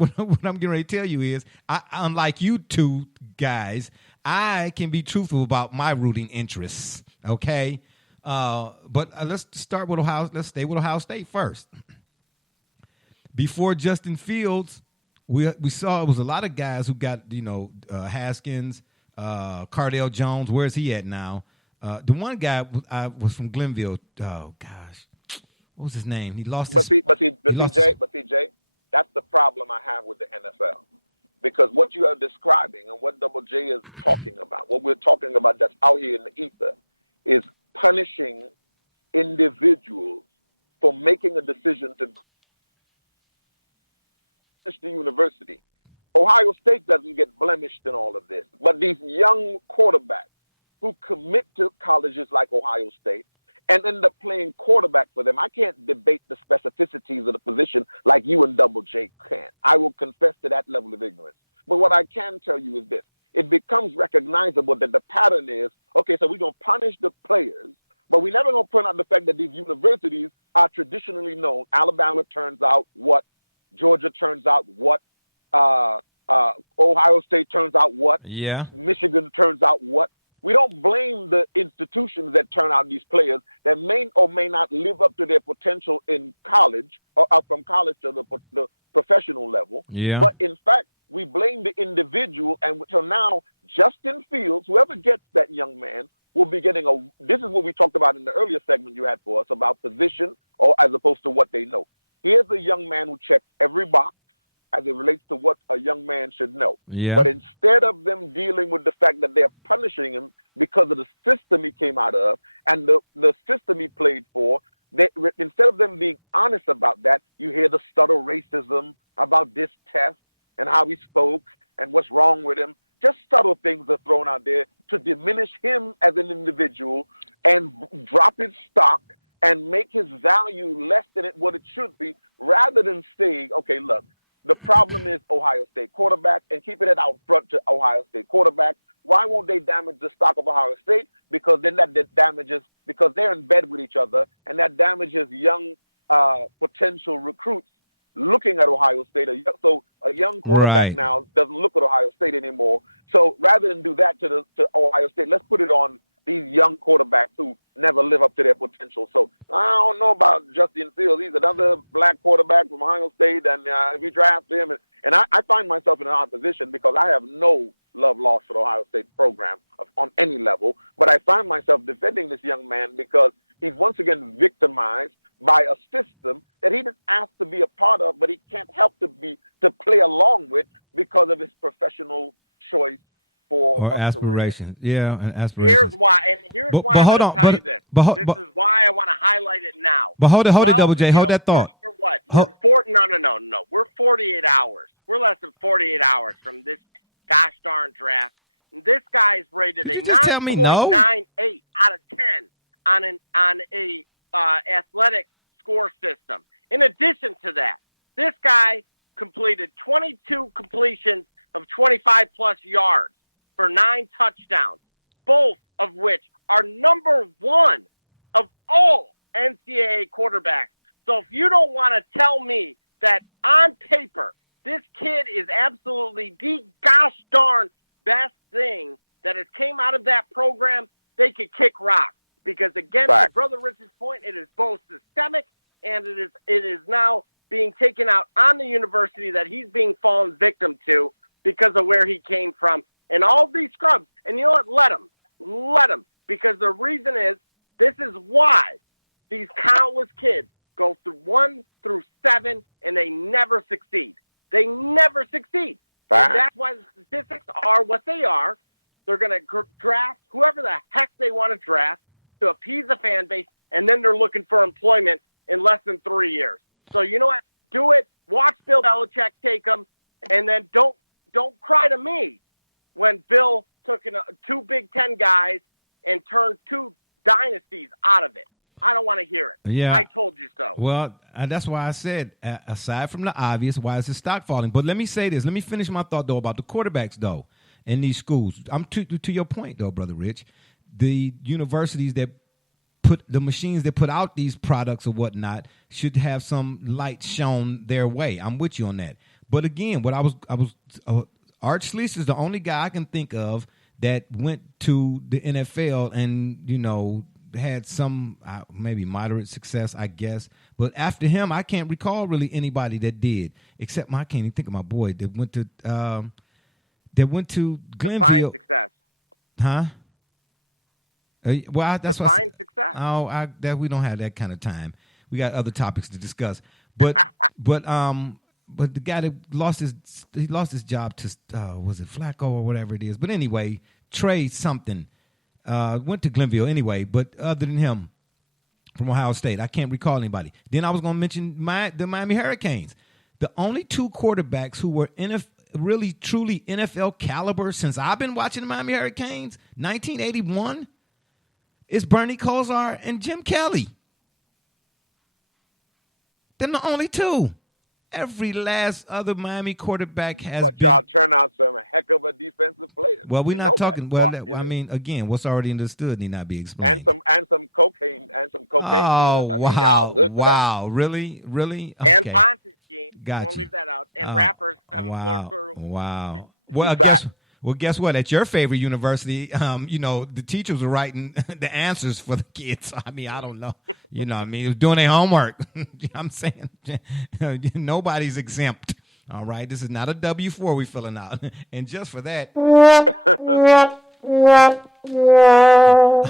ready to tell you is, unlike you two guys, I can be truthful about my rooting interests. Okay, but let's start with Ohio. Let's stay with Ohio State first. Before Justin Fields, we saw it was a lot of guys who got, Haskins, Cardale Jones. Where's he at now? The one guy was from Glenville. Oh gosh, what was his name? He lost. But see, Jay, that's the problem I have with the NFL, because what you are describing and what Double J is talking about, what we're talking about that's out here in the ether, is punishing individuals for making a decision to the university. Ohio State doesn't get blemished in all of this, but these young quarterbacks who commit to colleges like Ohio State and end up playing quarterback for them. I can't debate the specificities of the position like you and Double J can. I will confess to that level of ignorance. But what I can tell you is this. It becomes recognizable that the pattern is, okay, so we're going to punish the players, but we're never going to point out the fact that these universities are traditionally known. Alabama turns out what? Georgia turns out what? Ohio State turns out what? Yeah. Michigan turns out what? We don't blame the institutions that turn out these players that may or may not live up to their potential in college or from college to the professional level. Yeah. But in fact, we blame the individual. And so now Justin Fields, whoever gets that young man, will be getting this is what we talked about in the earlier segment you had for us about position or as opposed to what they know. Here's a young man who checks every box as it relates to what a young man should know. Yeah. But instead of them dealing with the fact that they're punishing him because of the system he came out of and the system he played for, instead of them being honest about that, you hear the subtle racism about this test and how he spoke and what's wrong with him. Just subtle things are thrown out there to diminish him as an individual and drop his stock and make his value less than what it should be, rather than saying, okay, look, the problem is Ohio State quarterback, and keeping it out front to Ohio State quarterback. Why won't they damage the stock of Ohio State? Because then that damages, because they're in bed with each other, and that damages young potential recruits looking at Ohio State. So a young quarterback now doesn't look at Ohio State anymore. So rather than do that to Ohio State, let's put it on these young quarterbacks who never live up to their potential. So I don't know about Justin Fields. He's another black quarterback from Ohio State, and if you draft him, and I find myself in an odd position because I have no love lost for the Ohio State program on any level, but I find myself defending this young man because he's once again victimized by a system that he didn't ask to be a part of, but he can't help to play along with because of his professional choice or aspiration. Yeah, and aspiration. Here's why I'm going to tell you this. This is why I want to highlight it now. But hold it, Double J. Hold that thought. We're what? No. We're 48 hours. We're less than 48 hours from this gosh darn draft. And this guy's rated a 9.98 out of 10 on a athletic score system. In addition to that, this guy completed 22 completions of 25-plus yards for 9 touchdowns, both of which are number 1 of all NCAA quarterbacks. So if you don't want to tell me that on paper this kid is absolutely the gosh darn best thing that has came out of that program, they could kick rocks. Because again, to Brother Rich's point, it is both systemic and it is now being taken out on the university that he's being fallen victim to because of where he came from. And all these scrubs, and you know what? Let them. Because the reason is, this is why these countless kids go through 1 through 7 and they never succeed. They never succeed. And that's why the statistics are what they are. They're going to draft whoever the heck they want to draft to appease the fan base, and then they're looking for employment in less than 3 years. So you know what? Do it. Watch Bill Belichick take them, and then don't cry to me when Bill took 2 Big Ten guys and turned 2 dynasties out of it. I don't want to hear it. Yeah, I told you so. Well, that's why I said, aside from the obvious, why is his stock falling? But let me say this. Let me finish my thought, though, about the quarterbacks, though, in these schools. I'm to your point, though, Brother Rich. The universities that put the machines that put out these products or whatnot should have some light shown their way. I'm with you on that. But again, what I was Art Schliess is the only guy I can think of that went to the NFL and, had some maybe moderate success, I guess. But after him, I can't recall really anybody that did, except I can't even think of my boy that went to Glenville. Define success. Huh? Well, that's define success. Oh, we don't have that kind of time. We got other topics to discuss. But the guy that lost his job to was it Flacco or whatever it is. But anyway, Trey something went to Glenville anyway. But other than him, from Ohio State, I can't recall anybody. Then I was going to mention the Miami Hurricanes, the only 2 quarterbacks who were really truly NFL caliber since I've been watching the Miami Hurricanes, 1981. It's Bernie Kosar and Jim Kelly. They're the only 2. Every last other Miami quarterback has. But y'all turn out some heck of a defensive player. Well, we're not talking. Well, I mean, again, what's already understood need not be explained. And some cocaine Oh, dealers. Wow, really? Okay. And Ponzi scheme. Gotcha. Won't leave that out. And rappers 7th floor crew. Wow. Well, guess what? At your favorite university, the teachers were writing the answers for the kids. I mean, I don't know. Doing their homework. I'm saying nobody's exempt. All right. This is not a W-4 we filling out. And just for that,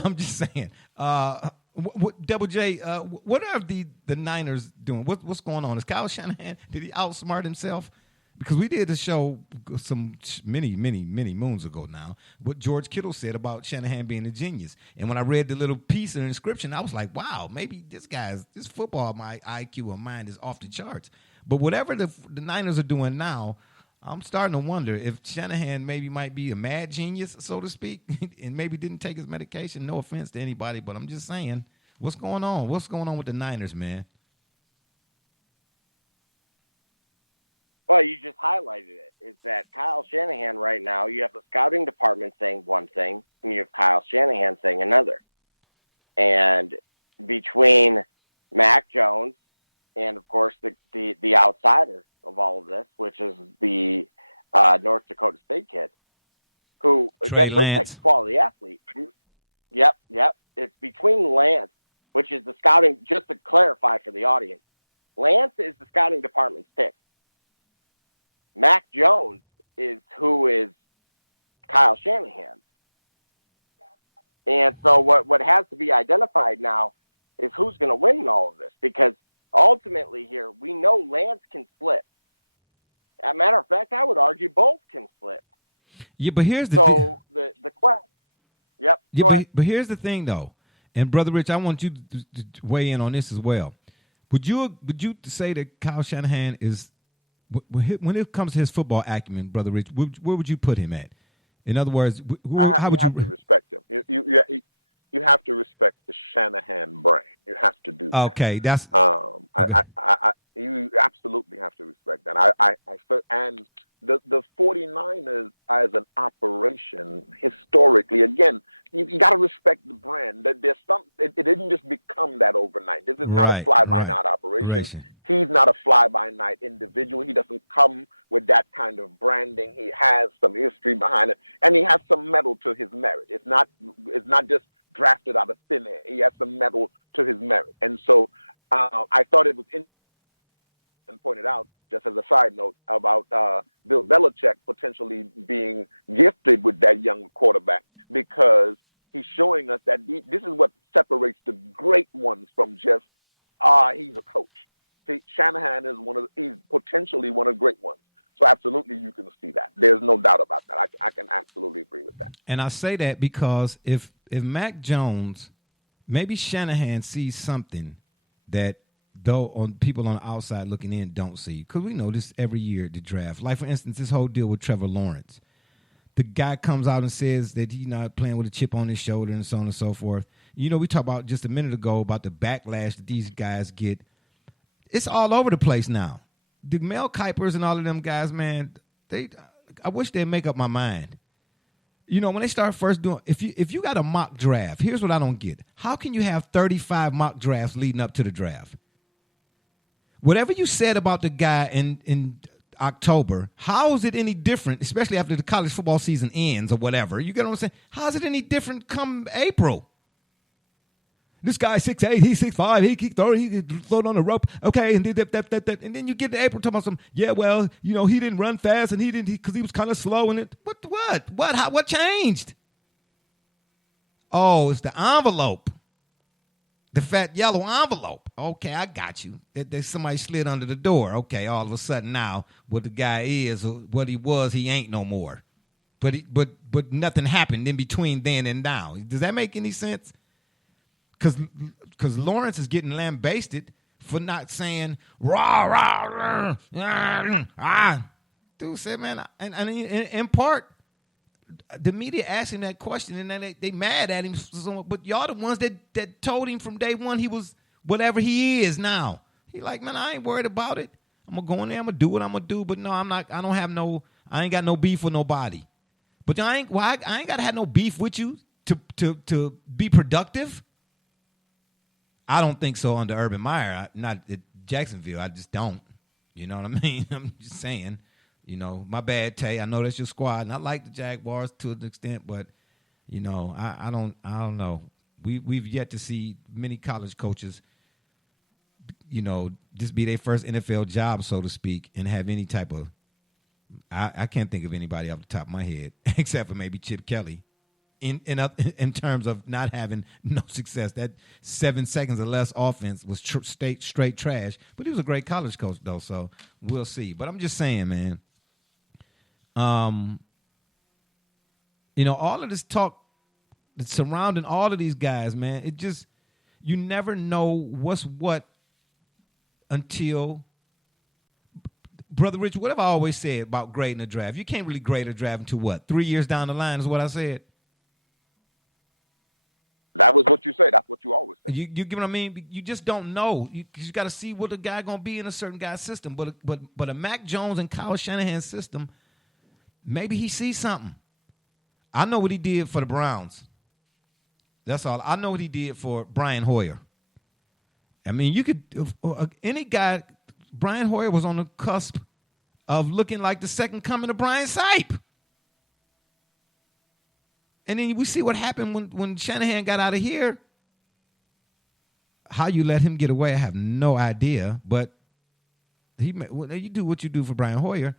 I'm just saying. Double J, what are the Niners doing? What's going on? Is Kyle Shanahan, did he outsmart himself? Because we did a show some many moons ago now, what George Kittle said about Shanahan being a genius. And when I read the little piece of the inscription, I was like, wow, maybe this football, my IQ or mind is off the charts. But whatever the Niners are doing now, I'm starting to wonder if Shanahan maybe might be a mad genius, so to speak, and maybe didn't take his medication. No offense to anybody, but I'm just saying, What's going on? What's going on with the Niners, man? Well, you just highlighted it. Is that Kyle Shanahan right now, you have the scouting department saying one thing, and you have Kyle Shanahan saying another. And between Mac Jones and, of course, the outsider of all of this, which is the North Dakota State kid, who, again, looks like a quality athlete. Yep. It's between Lance, which is the scouting, just to clarify for the audience, Lance is the scouting department's pick. Mac Jones is who is Kyle Shanahan. And so what has to be identified now is who's going to win in all of this, because ultimately here, we know Lance can flip. As a matter of fact, I would argue both can flip. Yeah, but here's the so the question. Yep. Yeah, but here's the thing, though, and Brother Rich, I want you to weigh in on this as well. Would you say that Kyle Shanahan is, when it comes to his football acumen, Brother Rich, where would you put him at? In other words, how would you have to respect him? You have to respect the Shanahan brain. You have to do that. Okay, that's you absolutely have to respect that. And the 49ers as an operation historically, again, you got to respect the brand. That there's some. It didn't just become that overnight. This is not a fly-by-night operation. He's not a fly-by-night individual. He doesn't come with that kind of branding. He has some history behind it, and he has some metal to his merit. It's not just drafted out of thin air. He has some metal to his merit, and so I thought it was interesting and pointed out, just as a side note, about Bill Belichick potentially being gifted with that young quarterback, because he's showing us that this is what separates the great ones from just, he's a coach. See, Shanahan is he's potentially one of the great ones. So absolutely you can see that. There's no doubt about that. I can absolutely agree with that. And I say that because if Mac Jones, maybe Shanahan sees something that though on people on the outside looking in don't see, because we know this every year at the draft. Like, for instance, this whole deal with Trevor Lawrence. The guy comes out and says that he's not playing with a chip on his shoulder and so on and so forth. You know, we talked about just a minute ago about the backlash that these guys get. It's all over the place now. The Mel Kipers and all of them guys, man, I wish they'd make up my mind. You know, when they start first doing, if you got a mock draft, here's what I don't get. How can you have 35 mock drafts leading up to the draft? Whatever you said about the guy in October, how is it any different, especially after the college football season ends or whatever? You get what I'm saying? How is it any different come April? This guy's 6'8", he's 6'5", he can throw it on the rope. Okay, and that. And then you get to April talking about some, yeah, well, you know, he didn't run fast and because he was kind of slow. And what changed? Oh, it's the envelope. The fat yellow envelope. Okay, I got you. There's somebody slid under the door. Okay, all of a sudden now, what the guy is, or what he was, he ain't no more. But nothing happened in between then and now. Does that make any sense? Because Lawrence is getting lambasted for not saying rah rah rah. Dude said, man, and in part, the media asked him that question, and then they mad at him. But y'all the ones that told him from day one he was whatever he is now. He like, man, I ain't worried about it. I'm gonna go in there. I'm gonna do what I'm gonna do. But no, I'm not. I ain't got no beef with nobody. But I ain't gotta have no beef with you to be productive. I don't think so under Urban Meyer. Not at Jacksonville. I just don't. You know what I mean? I'm just saying. You know, my bad, Tay. I know that's your squad, and I like the Jaguars to an extent, but you know, I don't know. We've yet to see many college coaches, you know, just be their first NFL job, so to speak, and have any type of. I can't think of anybody off the top of my head except for maybe Chip Kelly, in terms of not having no success. That 7 seconds or less offense was straight trash. But he was a great college coach though, so we'll see. But I'm just saying, man. You know, all of this talk that's surrounding all of these guys, man, it just, you never know what's what until, Brother Rich, what have I always said about grading a draft? You can't really grade a draft until what? 3 years down the line is what I said? That was what you say. That's what you always say. You get what I mean? You just don't know. You got to see what the guy going to be in a certain guy's system. But a Mac Jones and Kyle Shanahan system, maybe he sees something. I know what he did for the Browns. That's all. I know what he did for Brian Hoyer. I mean, you could any guy. Brian Hoyer was on the cusp of looking like the second coming of Brian Sipe. And then we see what happened when Shanahan got out of here. How you let him get away, I have no idea. But you do what you do for Brian Hoyer.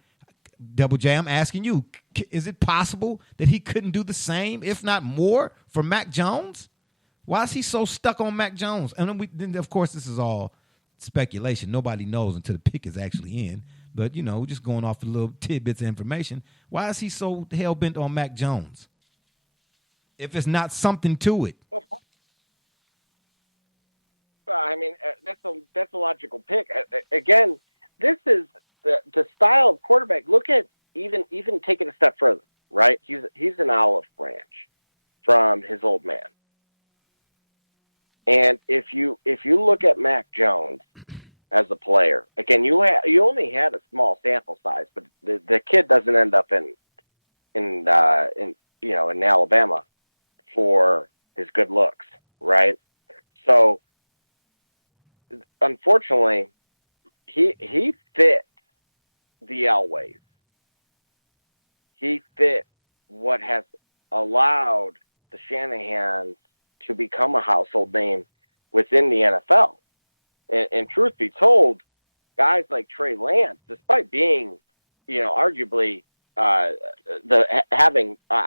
Double J, I'm asking you, is it possible that he couldn't do the same, if not more, for Mac Jones? Why is he so stuck on Mac Jones? And then of course, this is all speculation. Nobody knows until the pick is actually in. But, just going off the little tidbits of information. Why is he so hell-bent on Mac Jones? If it's not something to it. Well, I mean, that's a logical pick. Again, this is the style of quarterback. Look at even take it a step further, right? He's an olive branch from his old man. And if you look at Mac Jones as a player, again, you only had a small sample size, but the kid doesn't end up in Alabama for his good looks, right? So, unfortunately, he fit the Elways. He fit what has allowed the Shanahans to become a household name within the NFL. And truth be told, guys like Trey Lance, despite being, arguably I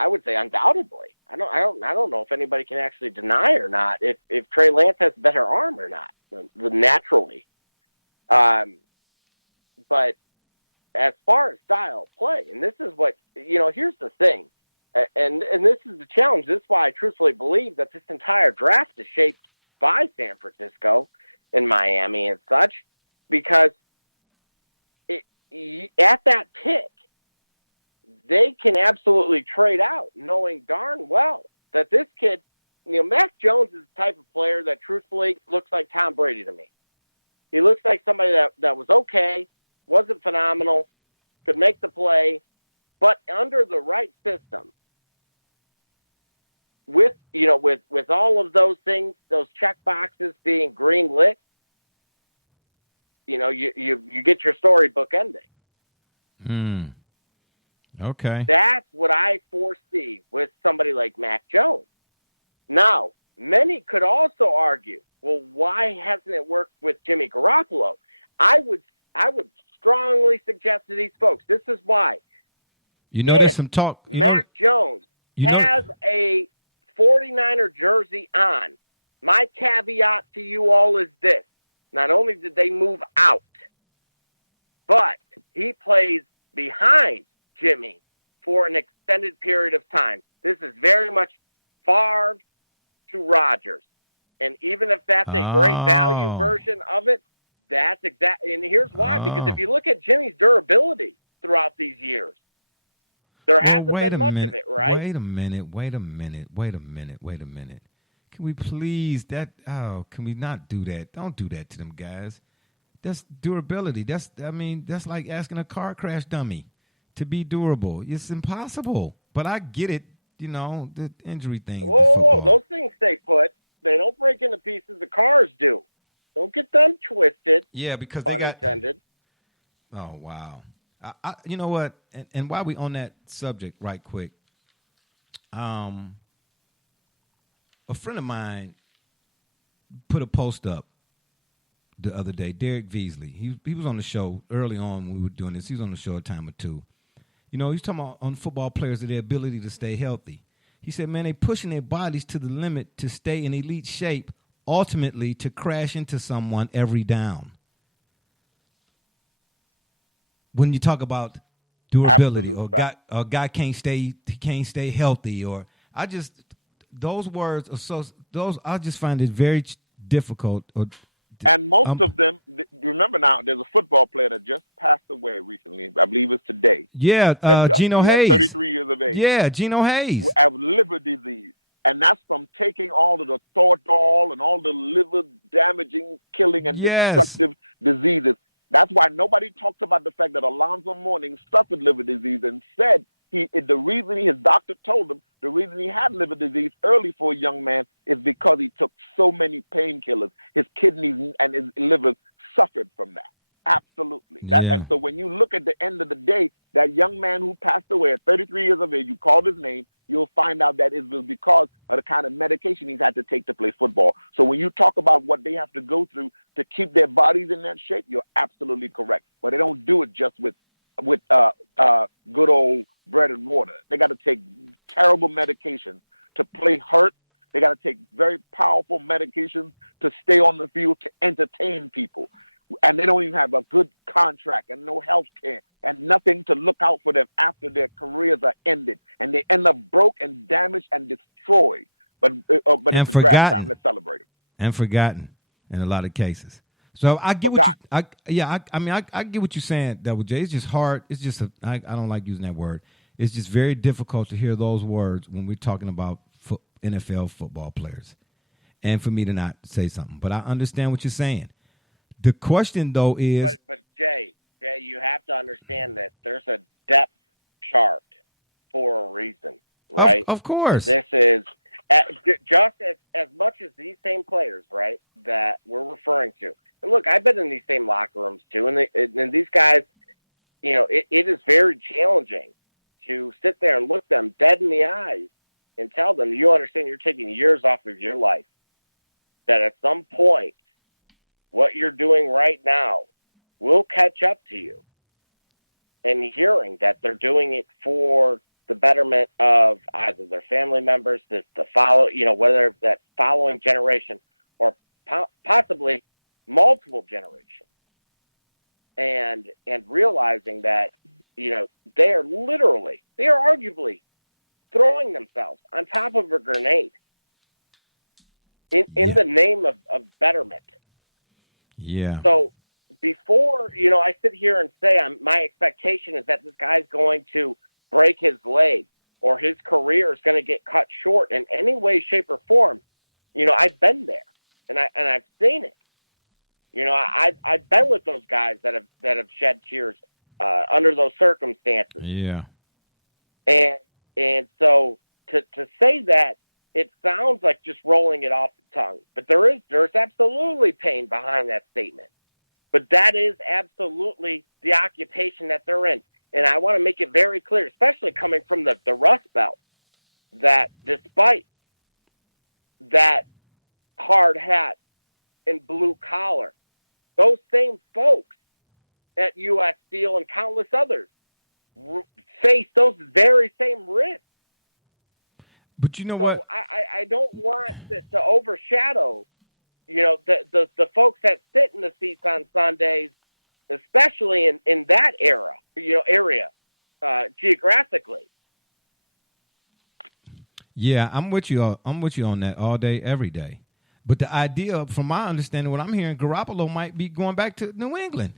would say undoubtedly. I don't know if anybody can actually deny or not if Trey Lance has better arm or not naturally. But as far as style of play, and this is what here's the thing, and this is the challenge. This is why I truthfully believe that this entire draft is shaped by San Francisco and Miami and such, because at that pick, they can absolutely trade out, knowing darn well that this kid, Mac Jones is the type of player that truthfully looks like Tom Brady to me. He looks like somebody that was okay, wasn't phenomenal, could make the play, but under the right system, with all of those things, those check boxes being green lit, you get your storybook ending. Okay. That's what I foresee with somebody like Mac Jones. Now, many could also argue, well, why hasn't it worked with Jimmy Garoppolo? I would strongly suggest to these folks, this is why. There's some talk. Mac Jones has a 49er jersey on. My caveat to you all is this. Not only did they move out, but he plays behind Jimmy for an extended period of time. This is very much Favre to Rodgers. And even if that's a great value version of it, that's exact. And here's why. Because if you look at Jimmy's durability throughout these years, there hasn't been much of it, right? Wait a minute. Can we please can we not do that? Don't do that to them guys. That's durability. That's like asking a car crash dummy to be durable. It's impossible. But I get it, the injury thing. Whoa. Those things stay put. They don't break into pieces. The cars do. Don't get them twisted. Yeah, because they got intended. Oh, wow. You know what? And while we on that subject right quick, a friend of mine put a post up the other day, Derek Veasley. He was on the show early on when we were doing this. He was on the show a time or two. He's talking about on football players and their ability to stay healthy. He said, man, they pushing their bodies to the limit to stay in elite shape, ultimately to crash into someone every down. When you talk about durability, or a guy can't stay healthy, or those words are I just find it very difficult. And most of them, remember now, there's a football player that just passed away recently. I believe it's today. Yeah, Geno Hayes. 33 years of age. Yeah, Geno Hayes. Who have liver disease. And that's from taking all of the Thordol and all the liver damaging, killing, and Yes. destructive diseases. That's why nobody talks about the fact that Alonzo Mourning suffered liver disease and said the reason his doctor told him the reason he had liver disease early for a young man is because he took so many painkillers. His kidneys and his liver suffered from that. Absolutely. Yeah. And so when you look at the end of the day, that young man who passed away at 33 years of age, you called his name, you'll find out that it was because of the kind of medication he's had to take to play football. So when you talk about what they have to go through to keep their bodies in that shape, you're absolutely correct. But they don't do it just with good old bread and water. They got to take terrible medications to play hurt. They got to take very powerful medications to stay on the field to entertain people. And they don't even have a good contract and no health care and nothing to look out for them after their careers are ended. And they end up broke and damaged and destroyed. But it's the draft time. Let's celebrate them. And forgotten in a lot of cases. So I get what I get what you're saying, Double J. It's just hard. It's just I don't like using that word. It's just very difficult to hear those words when we're talking about NFL football players, and for me to not say something. But I understand what you're saying. The question though is, but Jay, you have to understand that there's a depth chart for a reason, right? Of course, this is just as much as these same players, right, that we're referring to. And look, I've been in these same locker rooms too, and these guys, you know, it is very challenging to sit there and look them dead in the eyes and tell them, you understand you're taking years off of your life, that at some point what you're doing right now will catch up to you. And hearing that they're doing it for the betterment of either their family members, the follow, you know, whether that following generation or possibly multiple generations, and realizing that, you know, they are arguably throwing themselves on top of a grenade in the name of betterment. Yeah. So before, you know, I sit here and say my expectation is that this guy's going to break his leg or his career is going to get cut short in any way, shape, or form. You know, I've been there and I've seen it. You know, I've been with those guys that have shed tears under those circumstances. Yeah. And so to say that, it sounds like just rolling it off the tongue, but there's absolutely pain behind that statement. But that is absolutely the occupation that they're in. And I want to make it very clear, especially coming from the Rust Belt, that despite that hard hat and blue collar, those same folks at U.S. Steel and countless others face those very same risks. But you know so what? I don't want to overshadow, you know, the folks that sit in the seats on Sundays, especially in that area geographically. Yeah, I'm with you. I'm with you on that all day, every day. But the idea, from my understanding, what I'm hearing, Garoppolo might be going back to New England.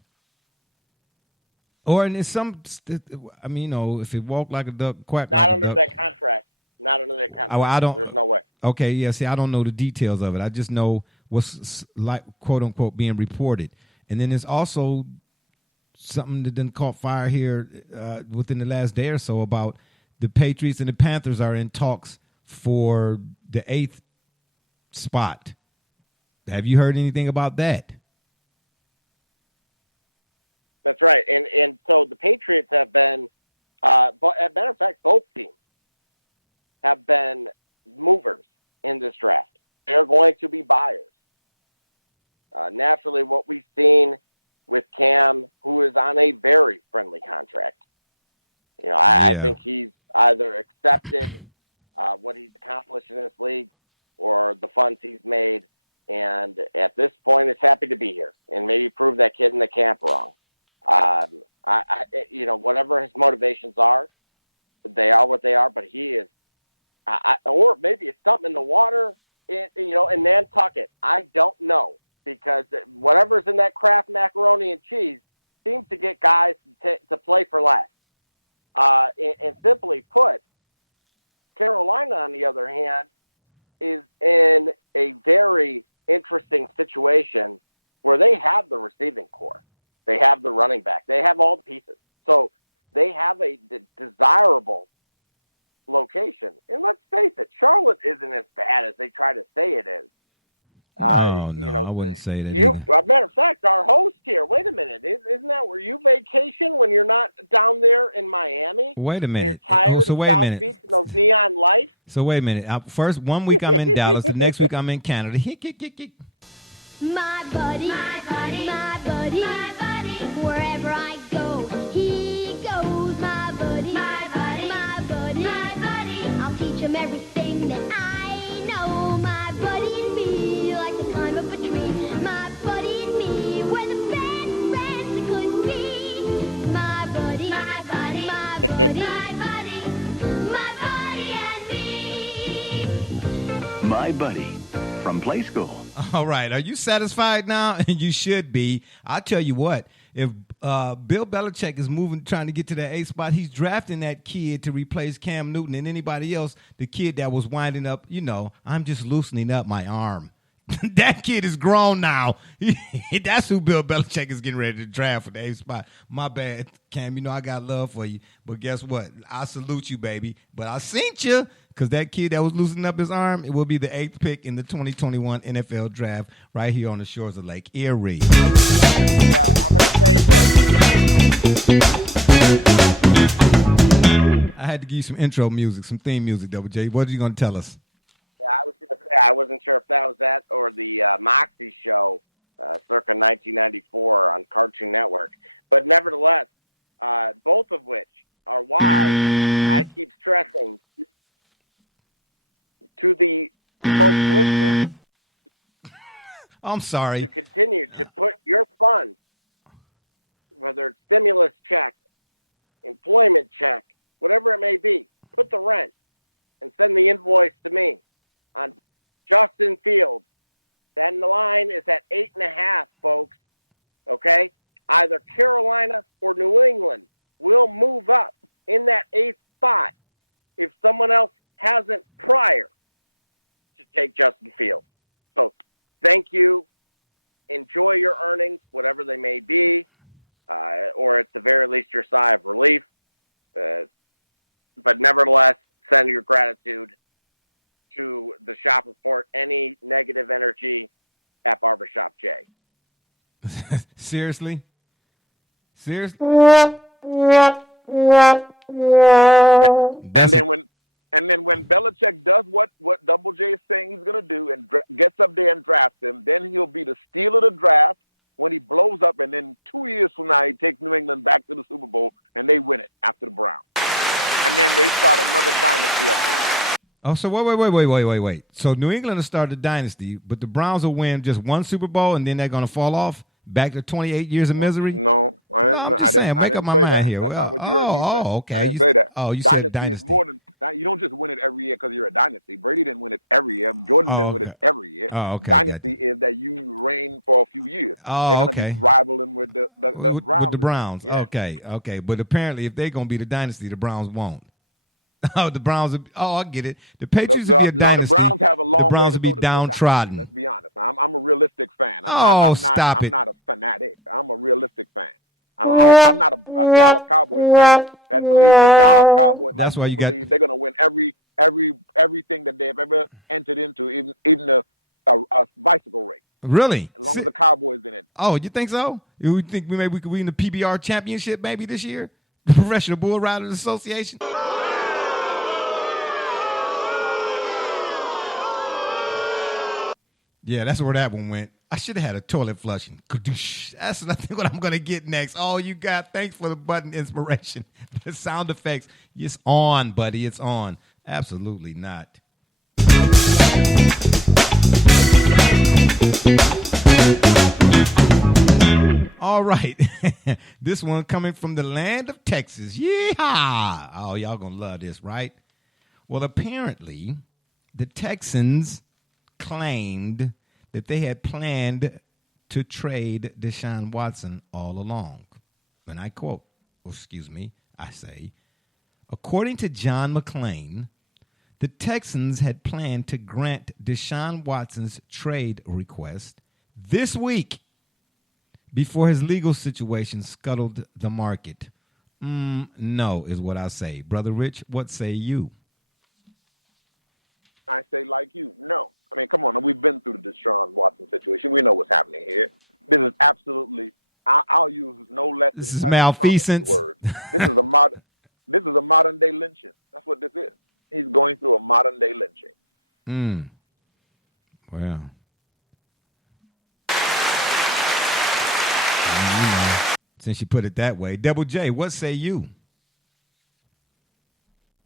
Or in some, I mean, you know, if it walked like a duck, quack not like under a duck. that contract. Not under that contract. Oh, I don't. There's no way. Okay, yeah. See, I don't know the details of it. I just know what's like, quote unquote, being reported. And then there's also something that done caught fire here within the last day or so about the Patriots and the Panthers are in talks for the 8th spot. Have you heard anything about that? That's right. And so the Patriots have been, but as a matter of fact, both teams have been movers in this draft. They're going to be buyers. Naturally, what we've seen with Cam, who is on a very friendly contract, you know, I think he's either accepted what he's accomplished in this league or the funds he's made, and at this point is happy to be here and maybe prove that kid in the camp wrong. You know, whatever his motivations are, they are what they are, but he is, or maybe it's something in the water, in Nantucket. I don't know, because whatever's in that Kraft macaroni and cheese seems to get guys to play for less. And simply put, Carolina, on the other hand, is in a very interesting situation where they have the receiving core. They have the running back. They have all the pieces. So they have a desirable location. And let's face it, Charlotte isn't as bad as they try to say it is. I wouldn't say that. As a matter of fact, our host here, wait a minute, isn't that where you vacation when you're not down there in Miami? Wait a minute. And you're tired of South Beach and those neon lights? So wait a minute. First, 1 week I'm in Dallas. The next week I'm in Canada. My buddy, my buddy, my buddy, my buddy. Wherever I go, he goes. My buddy, my buddy, my buddy, my buddy. I'll teach him everything that I know. My buddy and me, like the climb up a tree. My buddy and me, we're the best friends that could be. My buddy, my buddy, my buddy, my buddy, my buddy and me. My Buddy from Play School. All right. Are you satisfied now? You should be. I'll tell you what. If Bill Belichick is trying to get to that 8th spot, he's drafting that kid to replace Cam Newton and anybody else, the kid that was winding up, I'm just loosening up my arm. That kid is grown now. That's who Bill Belichick is getting ready to draft for the 8th spot. My bad, Cam. I got love for you. But guess what? I salute you, baby. But I seen you. Because that kid that was loosening up his arm, it will be the 8th pick in the 2021 NFL draft right here on the shores of Lake Erie. Well, I'm going to say this. I had to give you some intro music, some theme music, Double J. What are you going to tell us? Yeah, I was going to say, I wasn't sure if that was that or the Moxie show circa 1994 on Cartoon Network. But nevertheless, both of which are why I keep stressing to the folks listening. I'm sorry. To continue to put your funds, whether it's stimulus check, employment check, whatever it may be, put the rent and send the invoice to me on Justin Fields. That line is at 8.5, folks. Okay? Either Carolina or New England will move up in that 8th spot if someone else hasn't prior to take Justin Fields. So thank you. Enjoy your earnings, whatever they may be, or at the very least your sigh of relief. But nevertheless, send your gratitude to the shop report. Any negative energy at Barbershop J. Seriously? And then when Belichick does what Double J is saying he's going to do and gets up there and drafts him, then he'll be the steal of the draft when he blows up, and then 2 years from now he takes New England back to the Super Bowl and they win it after the Browns. And then they start another dynasty up there. Oh, so wait. So New England will start a dynasty, but the Browns will win just one Super Bowl and then they're going to fall off? Back to 28 years of misery? No, I didn't. I'm just saying, make up my mind here. That's not what you heard me say. Okay. I didn't say that. Oh, you dynasty said dynasty. Is more than you don't just win it every year because you're a dynasty. Brady didn't win it every year. Jordan didn't win it every year. Oh, okay. Dynasty is that you reign for a few years. Oh, they're going to be rivaling with the Browns. With the Browns. Yeah. Okay. But apparently, if they're going to be the dynasty, the Browns won't. Oh, the Browns. I get it. The Patriots will be a dynasty. No, the Browns have a long way to go. The Browns will be downtrodden. Let's be honest. I'm a realistic fan. Stop it. I'm not a fanatic. I'm a realistic fan. I'm not a Dallas Cowboys fan that believes the Dallas Cowboys. That's why you believe they're going to win everything that they've ever entered into, even a bicycle race. Really? As long as the Cowboys in it. Oh, you think so? You think we could win the PBR championship maybe this year? The Professional Bull Riders Association? Yeah, that's where that one went. I should have had a toilet flushing. That's what I'm going to get next. Oh, you got, thanks for the button inspiration. The sound effects. It's on, buddy. It's on. Absolutely not. All right. This one coming from the land of Texas. Yeehaw. Oh, y'all going to love this, right? Well, apparently, the Texans claimed that they had planned to trade Deshaun Watson all along. And I quote, I say, according to John McClain, The Texans had planned to grant Deshaun Watson's trade request this week before his legal situation scuttled the market. No, is what I say. Brother Rich, what say you? I say like you, no. I mean, come on. We've been through the Deshaun Watson situation. We know what's happening here. This is absolutely. I'll use no less. This than is Clarence Thomas's malfeasance. Words. This is a modern. This is a modern day lynching. That's what this is. He's going through a modern day lynching. Well. You know, since you put it that way. Double J, what say you?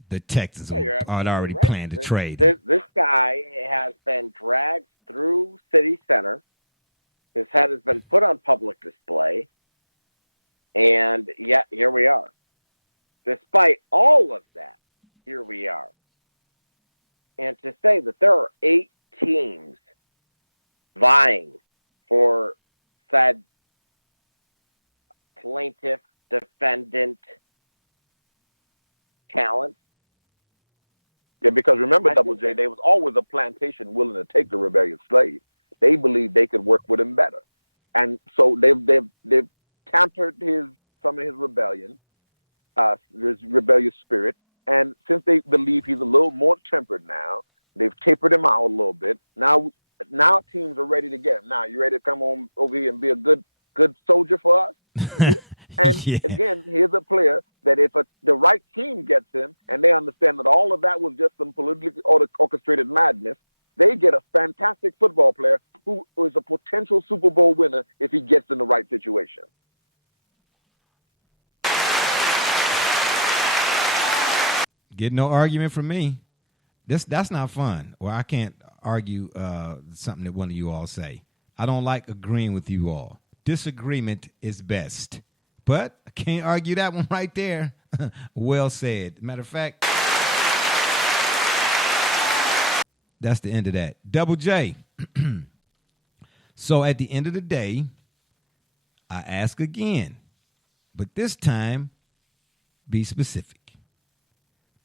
The Texans You're had absolutely already right. planned to trade. This guy has been dragged through City Center. His head has been put on public display. And yet, here we are. Despite all of that, here we are. And to say that there are 8 teams vying for said plaintiff, defendant talent. Yeah, because remember, Double J, there was always a plantation willing to take the rebellious slave. They believed they could work with him better, and so they've tampered some of his rebellion, his rebellious spirit. And since they believe he's a little more tempered now, they've tapered him out a little bit. Now teams are ready to get him. Now, you ready to come on over here and be a good soldier for us? And Yeah. again, here's a player that if the right team gets him and they understand that all of that was just some politically orchestrated madness, they get a fantastic football player who is a potential Super Bowl winner if he gets in the right situation. Get no argument from me. That's not fun. Well, I can't argue something that one of you all say. I don't like agreeing with you all. Disagreement is best. But I can't argue that one right there. Well said. Matter of fact, that's the end of that. Double J. So at the end of the day, I ask again, but this time, be specific.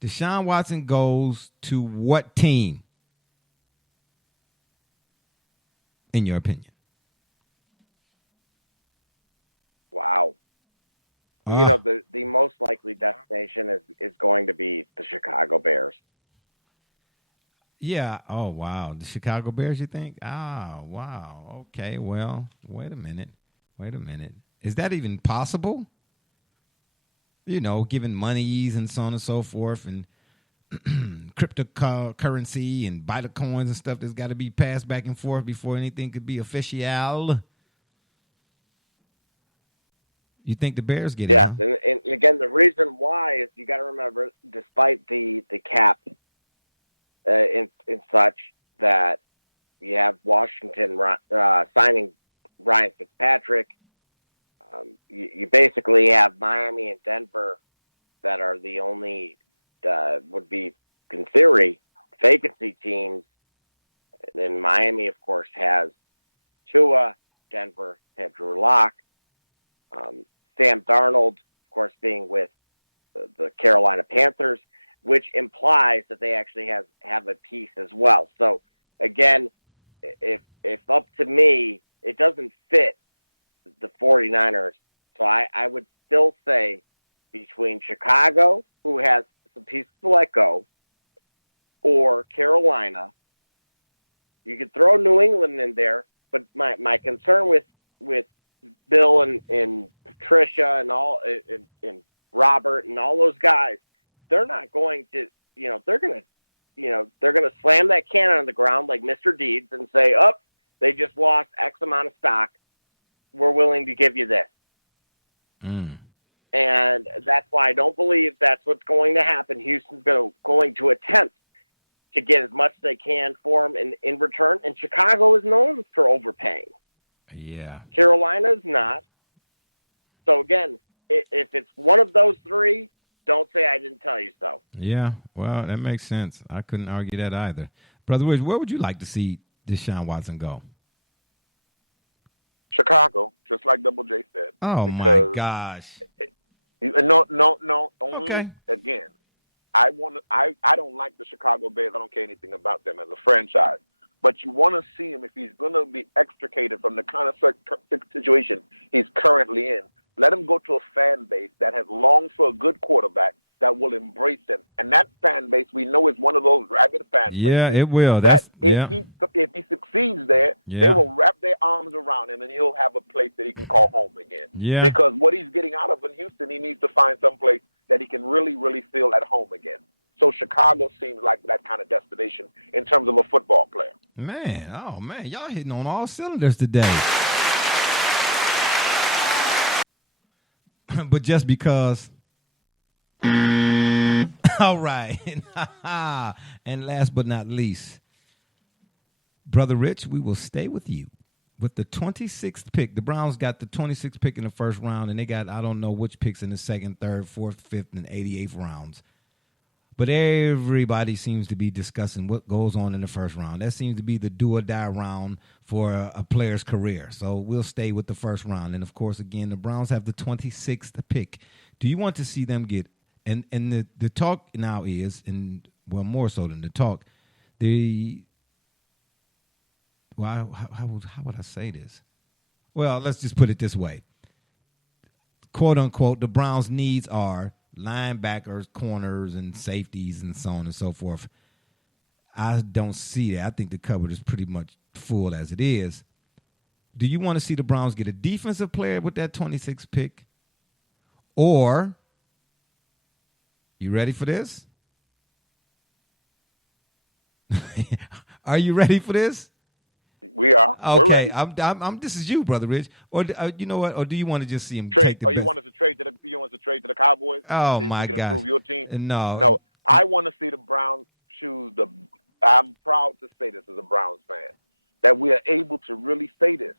Deshaun Watson goes to what team, in your opinion? Wow. You know, the most likely destination is going to be the Chicago Bears. Yeah. Oh, wow. The Chicago Bears, you think? Oh, wow. Okay. Well, wait a minute. Is that even possible? You know, given monies and so on and so forth, and cryptocurrency and Bitcoins and stuff that's got to be passed back and forth before anything could be official. You think the Bears get it? Yes, Huh? and again, the reason why is you got to remember, despite the cap and such, that you have Washington signing Ryan Fitzpatrick. You basically have Miami and Denver that are the only, would be, in theory, vacancy teams. And then Miami, of course, has Tua. Denver have Drew Lock. Sam Darnold, of course, being with the Carolina Panthers, which implies that they actually have a piece as well. So, again, if up to me, it doesn't fit the 49ers. So I would still say between Chicago, who has some pieces to let go, or Carolina. You could throw New England in there, but my concern with Bill and Patricia and all and Robert and all those guys, they're not going to, they're going to slam that can on the ground like Mr. Deeds and say, they just lost X amount of stock. We're willing to give you this. And that's why I don't believe that's what's going to happen. Houston's going to attempt to get as much as they can for him in return. And Chicago is known for overpaying. Yeah. Carolina's not. So, again, if it's one of those three, don't say I didn't tell you so. Yeah, well, that makes sense. I couldn't argue that either. Brother Rich, where would you like to see Deshaun Watson go? Chicago, just like Double J said. Oh, my gosh. No. Only, Okay. again, I don't like the Chicago Bears. I don't care anything about them as a franchise. But you want to see him if he's going to be extricated from the kind of situation he's currently in. Let him go to a fan base that has longed for a good quarterback that will embrace him. And that fan base we know is one of those rabid fan bases. Yeah, it will. That That's if he succeeds there, they will wrap their arms around him and he'll have a place that he can call home again. Yeah. Because what he's getting out of in Houston, he needs to find some place that he can really, really feel at home again. So Chicago seems like that kind of destination in terms of a football player. Man, y'all hitting on all cylinders today. But just because. All right. And last but not least, Brother Rich, we will stay with you. With the 26th pick, the Browns got the 26th pick in the first round, and they got, I don't know which picks in the second, third, fourth, fifth, and 88th rounds. But everybody seems to be discussing what goes on in the first round. That seems to be the do-or-die round for a player's career. So we'll stay with the first round. And, of course, again, the Browns have the 26th pick. Do you want to see them get – and the talk now is, and well, more so than the talk, how would I say this? Well, let's just put it this way. Quote, unquote, the Browns' needs are – linebackers, corners, and safeties, and so on and so forth. I don't see that. I think the cupboard is pretty much full as it is. Do you want to see the Browns get a defensive player with that 26th pick? Or, you ready for this? Are you ready for this? We are. Okay, We're ready. I'm. This is you, Brother Rich. Or you know what? Or do you want to just see him trade? take the Or you best? want us to trade to the Cowboys? Oh See if my we can gosh. improve your team. No. I want to see the Browns choose the. I'm proud to say this as a Browns fan that we are able to really say this,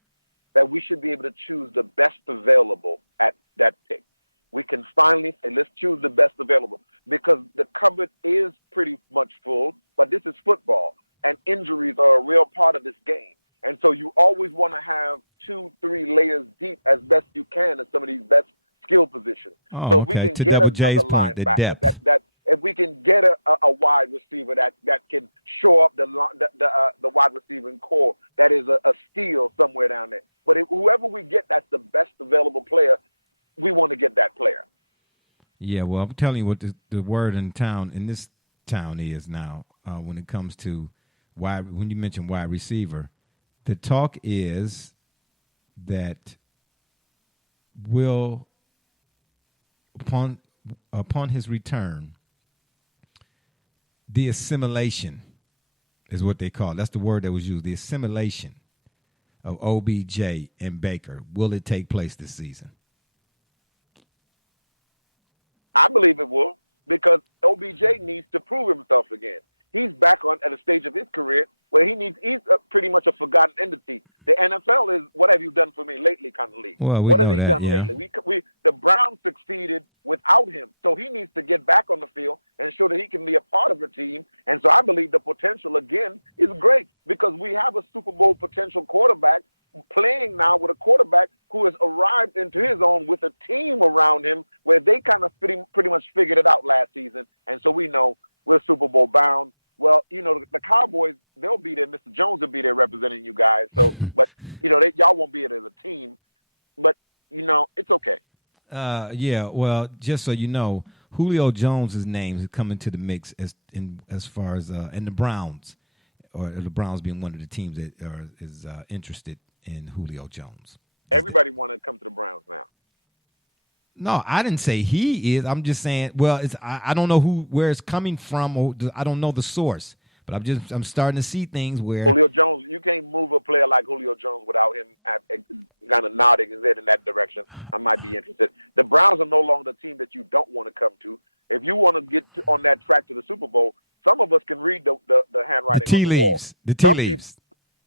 that we should be able to choose the best available at that pick. We can finally say, let's choose the best available because the cupboard is pretty much full, but this is football. And injuries are a real part of this game. And so you always want to have 2-3 layers deep as best you can in some of these best skill positions. Oh, so okay. we can To get Double another J's point, the linebacker. depth. That if we can get a wide receiver that can shore up the wide receiving core, that is a steal somewhere down there. But whoever we get, that's the best available player. We want to get that player. Yeah, well, I'm telling you what the word in this town is now when it comes to when you mention wide receiver. The talk is that will upon his return, the assimilation is what they call it. That's the word that was used. The assimilation of OBJ and Baker. Will it take place this season? I believe it will because OBJ needs to prove himself again. He's back at a stage of his career where he's pretty much a forgotten entity. The NFL is what have you done for me lately kind of league. Well, what has he that, done yeah. lately? The Browns succeeded without him, so he needs to get back on the field and show that he can be a part of a team. And so I believe the potential again is great because we have a Super Bowl potential quarterback playing now with a quarterback who has arrived into his own with a team around him where they kind of pretty much figured it out last season. And so we know we're Super Bowl bound. Well, the Cowboys, they'll be there. Mr. Jones will be there representing you guys. So, but, y'all won't be there as a team. But, it's okay. Yeah, well, just so you know, Julio Jones' name is coming to the mix as far as and the Browns, or the Browns being one of the teams that is interested in Julio Jones. Everybody want to come to the Browns now. No, I didn't say he is. I'm just saying. Well, I don't know where it's coming from, or I don't know the source. But I'm starting to see things where Julio Jones. You can't move a player like Julio Jones without him kind of nodding his head in that direction. I might be interested. The Browns are no longer the team that you don't want to come to. If you want to get on that track to the Super Bowl, some of us can read the handwriting the tea on the wall. leaves. The tea leaves.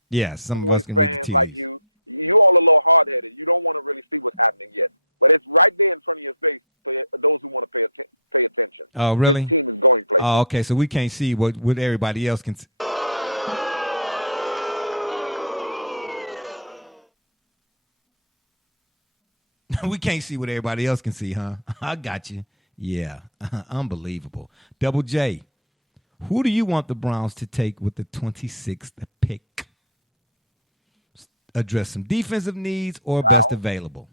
Yeah, some of us can read the fans tea like leaves. you all a little hard-headed. You don't want to really see what's happening yet. But it's right there in front of your face for those who want to pay attention. Oh, really? This team is going places. Oh, okay. So we can't see what everybody else can see. We can't see what everybody else can see, huh? I got you. Yeah, unbelievable. Double J, who do you want the Browns to take with the 26th pick? Address some defensive needs or best available.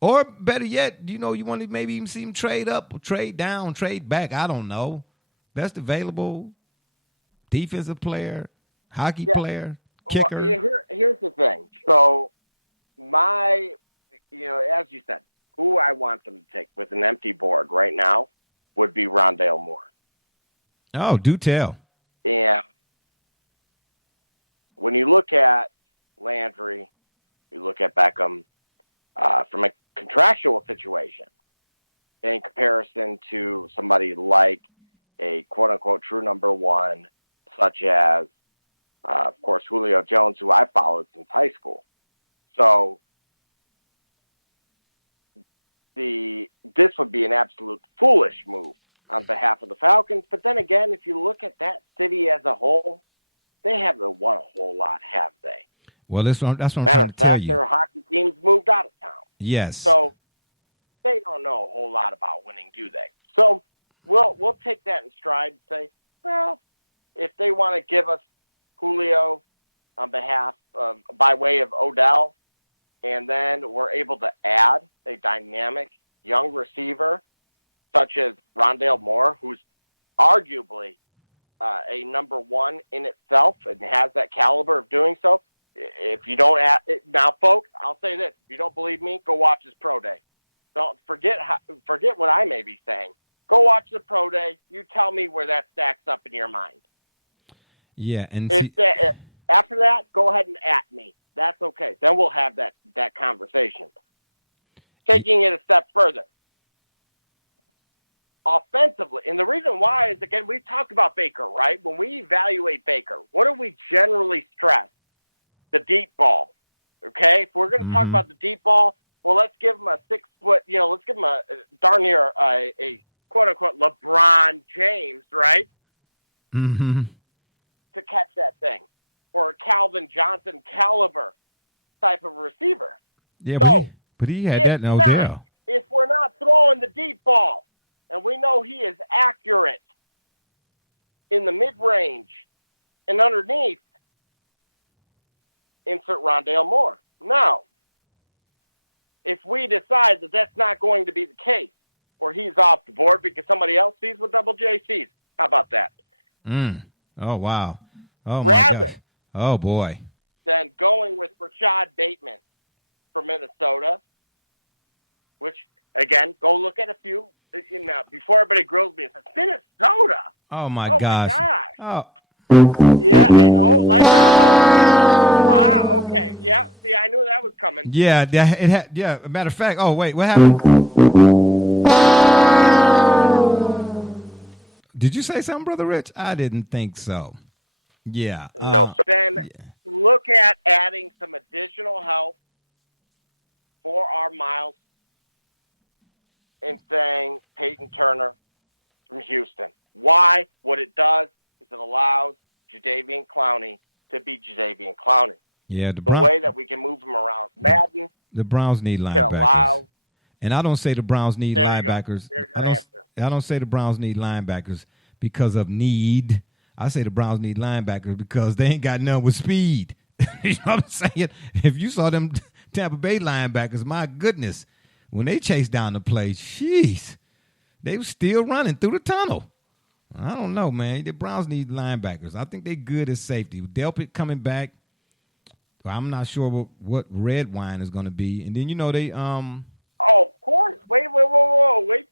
Or better yet, you want to maybe even see him trade up, or trade down, trade back. I don't know. Best available, defensive player, hockey player, kicker. Well, here's the thing. So as you said, who I want them to take with an empty board right now would be Rondale Moore. Oh, do tell. And when you look at Landry, you look at Beckham, from a contractual situation in comparison to somebody like a quote-unquote true number one, such as, of course, Julio Jones, who I followed since high school. So this would be an absolute foolish move on behalf of the Falcons. But then again, if you look at that city as a whole, they haven't won a whole lot, have they? Well, that's what I'm Matter trying of to tell fact, you. their hockey teams moved out of town. Yes. So they don't know a whole lot about winning, do they? So we'll take that in stride and say, well, if they want to give us Julio on behalf of, by way of Odell, and then we're able to add a dynamic young receiver such as Rondale Moore, who's arguably a number one in itself and has that caliber of doing so. If you don't now, folks, I'll say this: if you don't believe me, go watch his pro day. Don't forget what I may be saying. Go watch the pro day. You tell me where that stacks up in your mind. Yeah, and after that, go ahead and at me. That's okay. Then we'll have that conversation. Taking it a step further, offensively, and the reason why is, again, we've talked about Baker, right? When we evaluate Baker, what do we generally stress? The deep ball. Okay? If we're going to talk about the deep ball, well, let's give him a 6 foot, let's give him a darn near a quote unquote LeBron James, right? Mm-hmm. To catch that thing. Or a Calvin Johnson caliber type of receiver. Yeah, so, but he had that in Odell. If we're not throwing the deep ball, and we know he is accurate in the mid-range and underneath, insert Rondale Moore. Now, if we decide that that's not going to be the case, or he's off the board because somebody else sees what Double J sees, how about that? Oh, wow. Oh, rather, my gosh. Oh, boy. Than going with Rashad Bateman from Minnesota, which, again, go look at a few. Before everybody grills me and says, Minnesota? Oh, my gosh. gosh. Oh. Oh. Yeah. Wow. Okay. Yeah. See, I knew that was coming. Yeah. It had. Yeah. Matter of fact. Oh, wait. What happened? Did you say something, Brother Rich? I didn't think so. Yeah. No. Then look at adding some additional help for our Miles and saying Peyton Turner from Houston. Why? What it does is it allows Jadeveon Clowney to be Jadeveon Clowney. Yeah, the way that we can move him around. Madden. The Browns need linebackers. And I don't say the Browns need linebackers. I don't say the Browns need linebackers because of need. I say the Browns need linebackers because they ain't got none with speed. You know what I'm saying? If you saw them Tampa Bay linebackers, my goodness, when they chased down the play, jeez, they were still running through the tunnel. I don't know, man. The Browns need linebackers. I think they're good at safety. Delpit coming back. I'm not sure what red wine is going to be. And then, they Oh, of course. Wait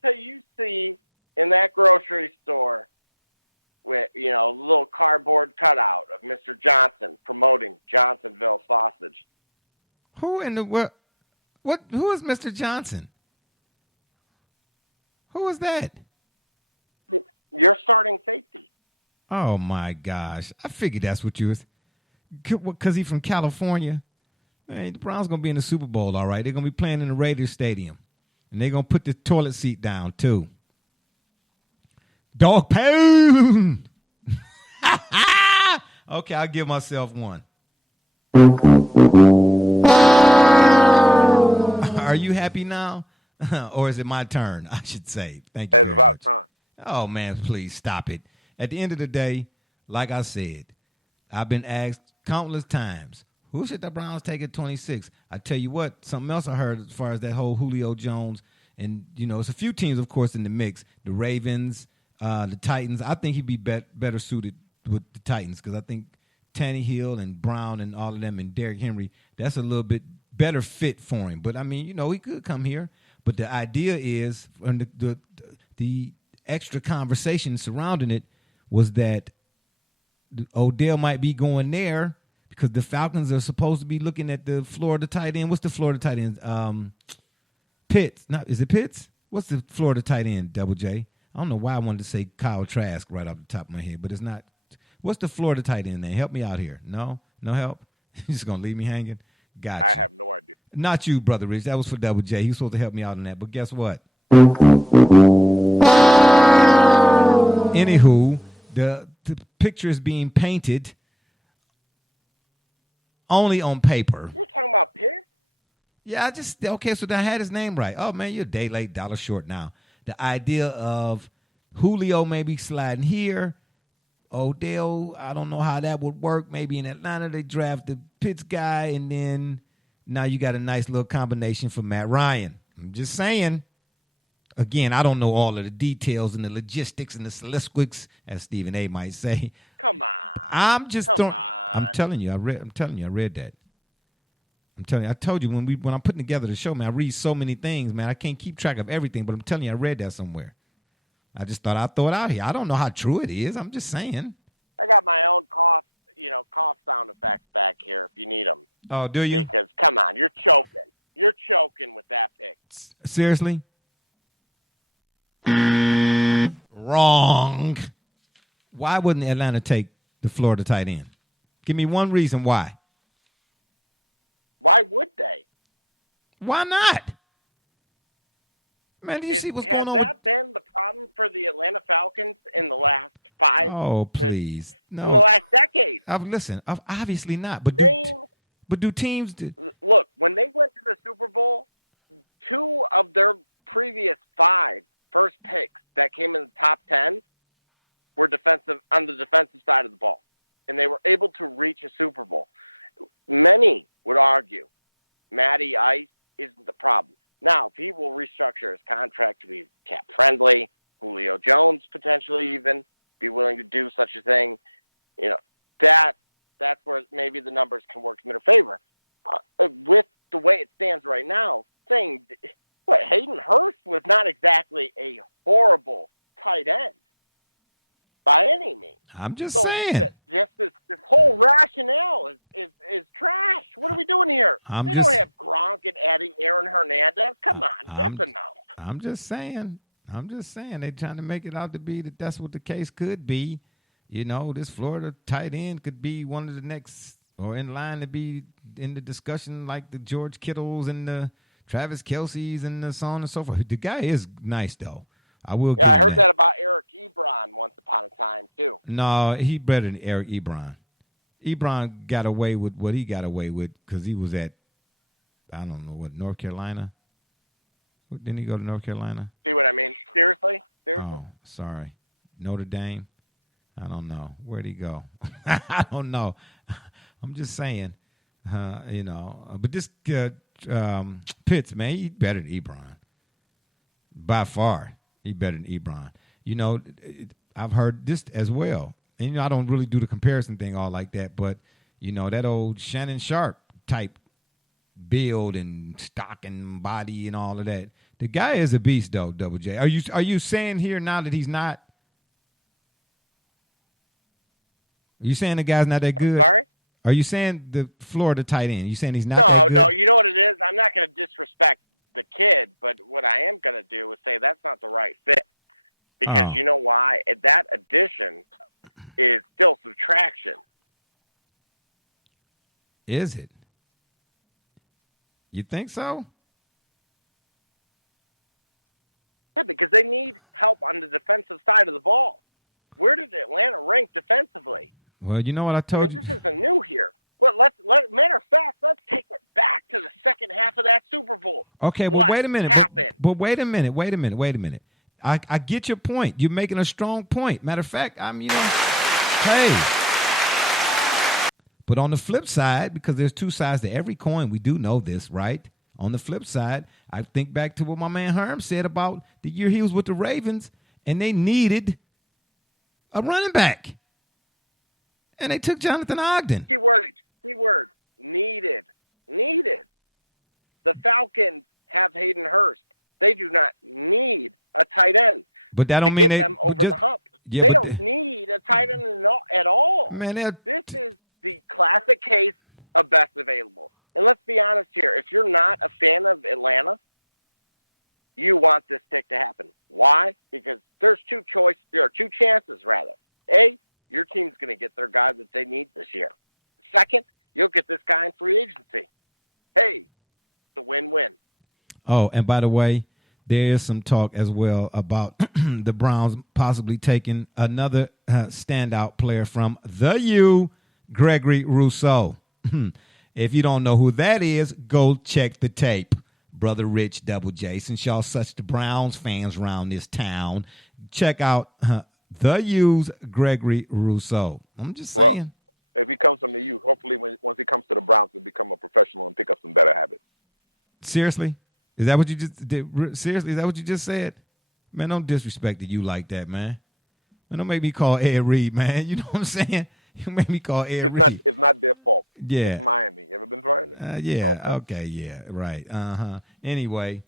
till you see in that grocery store with, a little cardboard cutout of Mr. Johnson promoting Johnsonville sausage. Who in the what? Who is Mr. Johnson? Who is that? Your starting safety. Oh, my gosh. I figured that's what you was. Because he's from California. Man, the Browns going to be in the Super Bowl, all right. They're going to be playing in the Raiders Stadium. And they're going to put the toilet seat down, too. Dog pound! Okay, I'll give myself one. Are you happy now? Or is it my turn? I should say. Thank you. It's very about much. time. Oh, man, please stop it. At the end of the day, like I said, I've been asked countless times, who should the Browns take at 26? I tell you what, something else I heard as far as that whole Julio Jones, and, it's a few teams, of course, in the mix. The Ravens, the Titans. I think he'd be better suited with the Titans because I think Tannehill and Brown and all of them and Derrick Henry, that's a little bit better fit for him. But, I mean, he could come here. But the idea is, and the extra conversation surrounding it was that Odell might be going there because the Falcons are supposed to be looking at the Florida tight end. What's the Florida tight end? Pitts. Is it Pitts? What's the Florida tight end, Double J? I don't know why I wanted to say Kyle Trask right off the top of my head, but it's not. What's the Florida tight end name? Help me out here. No help? You're just going to leave me hanging? Gotcha. I have no idea. Not you, Brother Rich. That was for Double J. He was supposed to help me out on that, but guess what? Anywho, the picture is being painted only on paper. You're talking about Pierce? Yeah, so I had his name right. Oh, man, you're a day late, dollar short now. The idea of Julio maybe sliding here, Odell, I don't know how that would work. Maybe in Atlanta they draft the Pitts guy, and then now you got a nice little combination for Matt Ryan. I'm just saying. Again, I don't know all of the details and the logistics and the solistics, as Stephen A. might say. Come on. I'm telling you, I read that. I told you when I'm putting together the show, man, I read so many things, man. I can't keep track of everything, but I'm telling you, I read that somewhere. I just thought I'd throw it out here. I don't know how true it is. I'm just saying. I got my own cough sound effects back here if you need them. Oh, do you? Because, come on, you're choking. You're choking with that pick. Seriously? Wrong. Why wouldn't Atlanta take the Florida tight end? Give me one reason why. Why would they? Why not? Man, do you see what's going on? Has that been the problem for the Atlanta Falcons in the last 5? Oh, please. No. In the last decade? Listen, obviously not. But do teams... Look, when they went to the Super Bowl, 2 of their previous 5 first picks that came in the top 10 were on the defensive side of the ball. And they were able to reach a Super Bowl. Many would argue Matty Ice isn't the problem. Now, if he will restructure his contract to be cap-friendly, Julio Jones potentially even be willing to do such a thing, that's where maybe the numbers can work in their favor. With the way it stands right now, Hayden Hurst was not exactly a horrible tight end by any means. I'm just saying. Just this whole rationale is trash. What are we doing here? They don't have Gronk and adding Aaron Hernandez. Come on, that's enough. I'm just saying. They're trying to make it out to be that's what the case could be. This Florida tight end could be one of the next, or in line to be in the discussion like the George Kittles and the Travis Kelce's and the so on and so forth. The guy is nice, though. I will. Yeah, I heard that about Eric Ebron once upon a time, too. No, he better than Eric Ebron. Ebron got away with what he got away with because he was at, I don't know, North Carolina? Didn't he go to North Carolina? See what I mean? Seriously? Oh, sorry. Notre Dame? I don't know. Where'd he go? I don't know. I'm just saying, But this Pitts, man, he's better than Ebron. By far. He better than Ebron. I've heard this as well. And, I don't really do the comparison thing all like that, but, that old Shannon Sharp type build and stock and body and all of that. The guy is a beast, though, Double J. Are you saying here now that he's not? Are you saying the guy's not that good? I'm sorry? Are you saying the Florida tight end? You saying he's not that good? No, you know what it is? I'm not going to disrespect the kid, but what I am going to do is say that's not the right fit. Because you know why? That addition is still subtraction. Is it? You think so? Yeah, because they need help on the defensive side of the ball. Where did Atlanta rank defensively? Well, you know what I told you? This isn't new here. But matter of fact, let's take it back to the second half of that Super Bowl. Okay, well, What wait a minute. happened? But wait a minute. I get your point. You're making a strong point. Matter of fact, hey. But on the flip side, because there's two sides to every coin, we do know this, right? On the flip side, I think back to what my man Herm said about the year he was with the Ravens, and they needed a running back. And they took Jonathan Ogden. Keyword, needed. The Falcons have Hayden Hurst. They do not need a tight end But that to don't mean get them over the hump. Yeah, they but don't need a tight end at all. Man, This is the classic case of best available. And let's be honest here. If you're not a fan of Atlanta, you want this pick to happen. Why? Because there are two chances, rather. A, your team's going to get their guy that they need this year. Second, you'll get this guy in free agency. Hey, it's a win-win. Oh, and by the way, there is some talk as well about the Browns possibly taking another standout player from the U, Gregory Rousseau. If you don't know who that is, go check the tape. Brother Rich Double J, since y'all such the Browns fans around this town, check out the U's Gregory Rousseau. I'm just saying. Well, if he comes from the U, hopefully once he comes to the Browns, he'll become a professional and pick up some better habits. Seriously? Is that what you just did? Seriously, is that what you just said? Man, don't disrespect the U like that, man. Man, don't make me call Ed Reed, man. You know what I'm saying? You make me call Ed Reed. It's not their fault. Yeah. It's Miami. You ever been to Miami? Yeah. Okay. Yeah. Right. Anyway.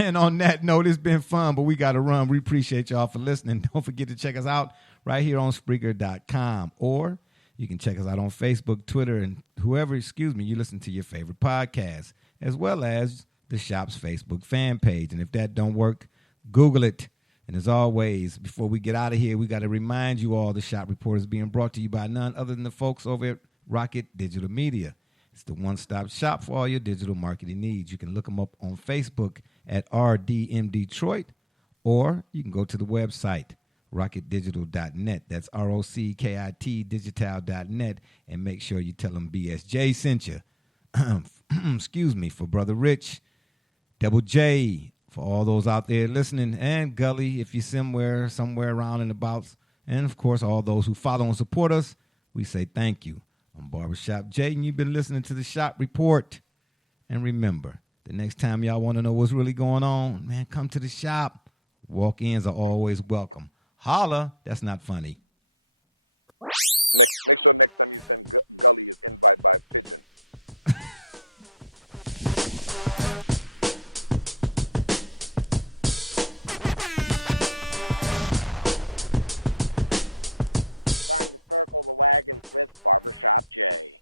And on that note, it's been fun, but we got to run. We appreciate y'all for listening. Don't forget to check us out right here on Spreaker.com, or you can check us out on Facebook, Twitter, and whoever, you listen to your favorite podcast, as well as the shop's Facebook fan page. And if that don't work, Google it. And as always, before we get out of here, we got to remind you all the Shop Report is being brought to you by none other than the folks over at Rocket Digital Media. It's the one-stop shop for all your digital marketing needs. You can look them up on Facebook at RDM Detroit, or you can go to the website, rocketdigital.net. That's ROCKIT digital.net, and make sure you tell them BSJ sent you. Excuse me, for Brother Rich, Double J, for all those out there listening, and Gully, if you're somewhere around and about, and of course all those who follow and support us, we say thank you. I'm Barbershop Jay, and you've been listening to the Shop Report. And remember, the next time y'all want to know what's really going on, man, come to the shop. Walk-ins are always welcome. Holla, that's not funny. Make sure next time you send Gully his invite by pigeon. Time to circle the wagons with Barbershop Jay.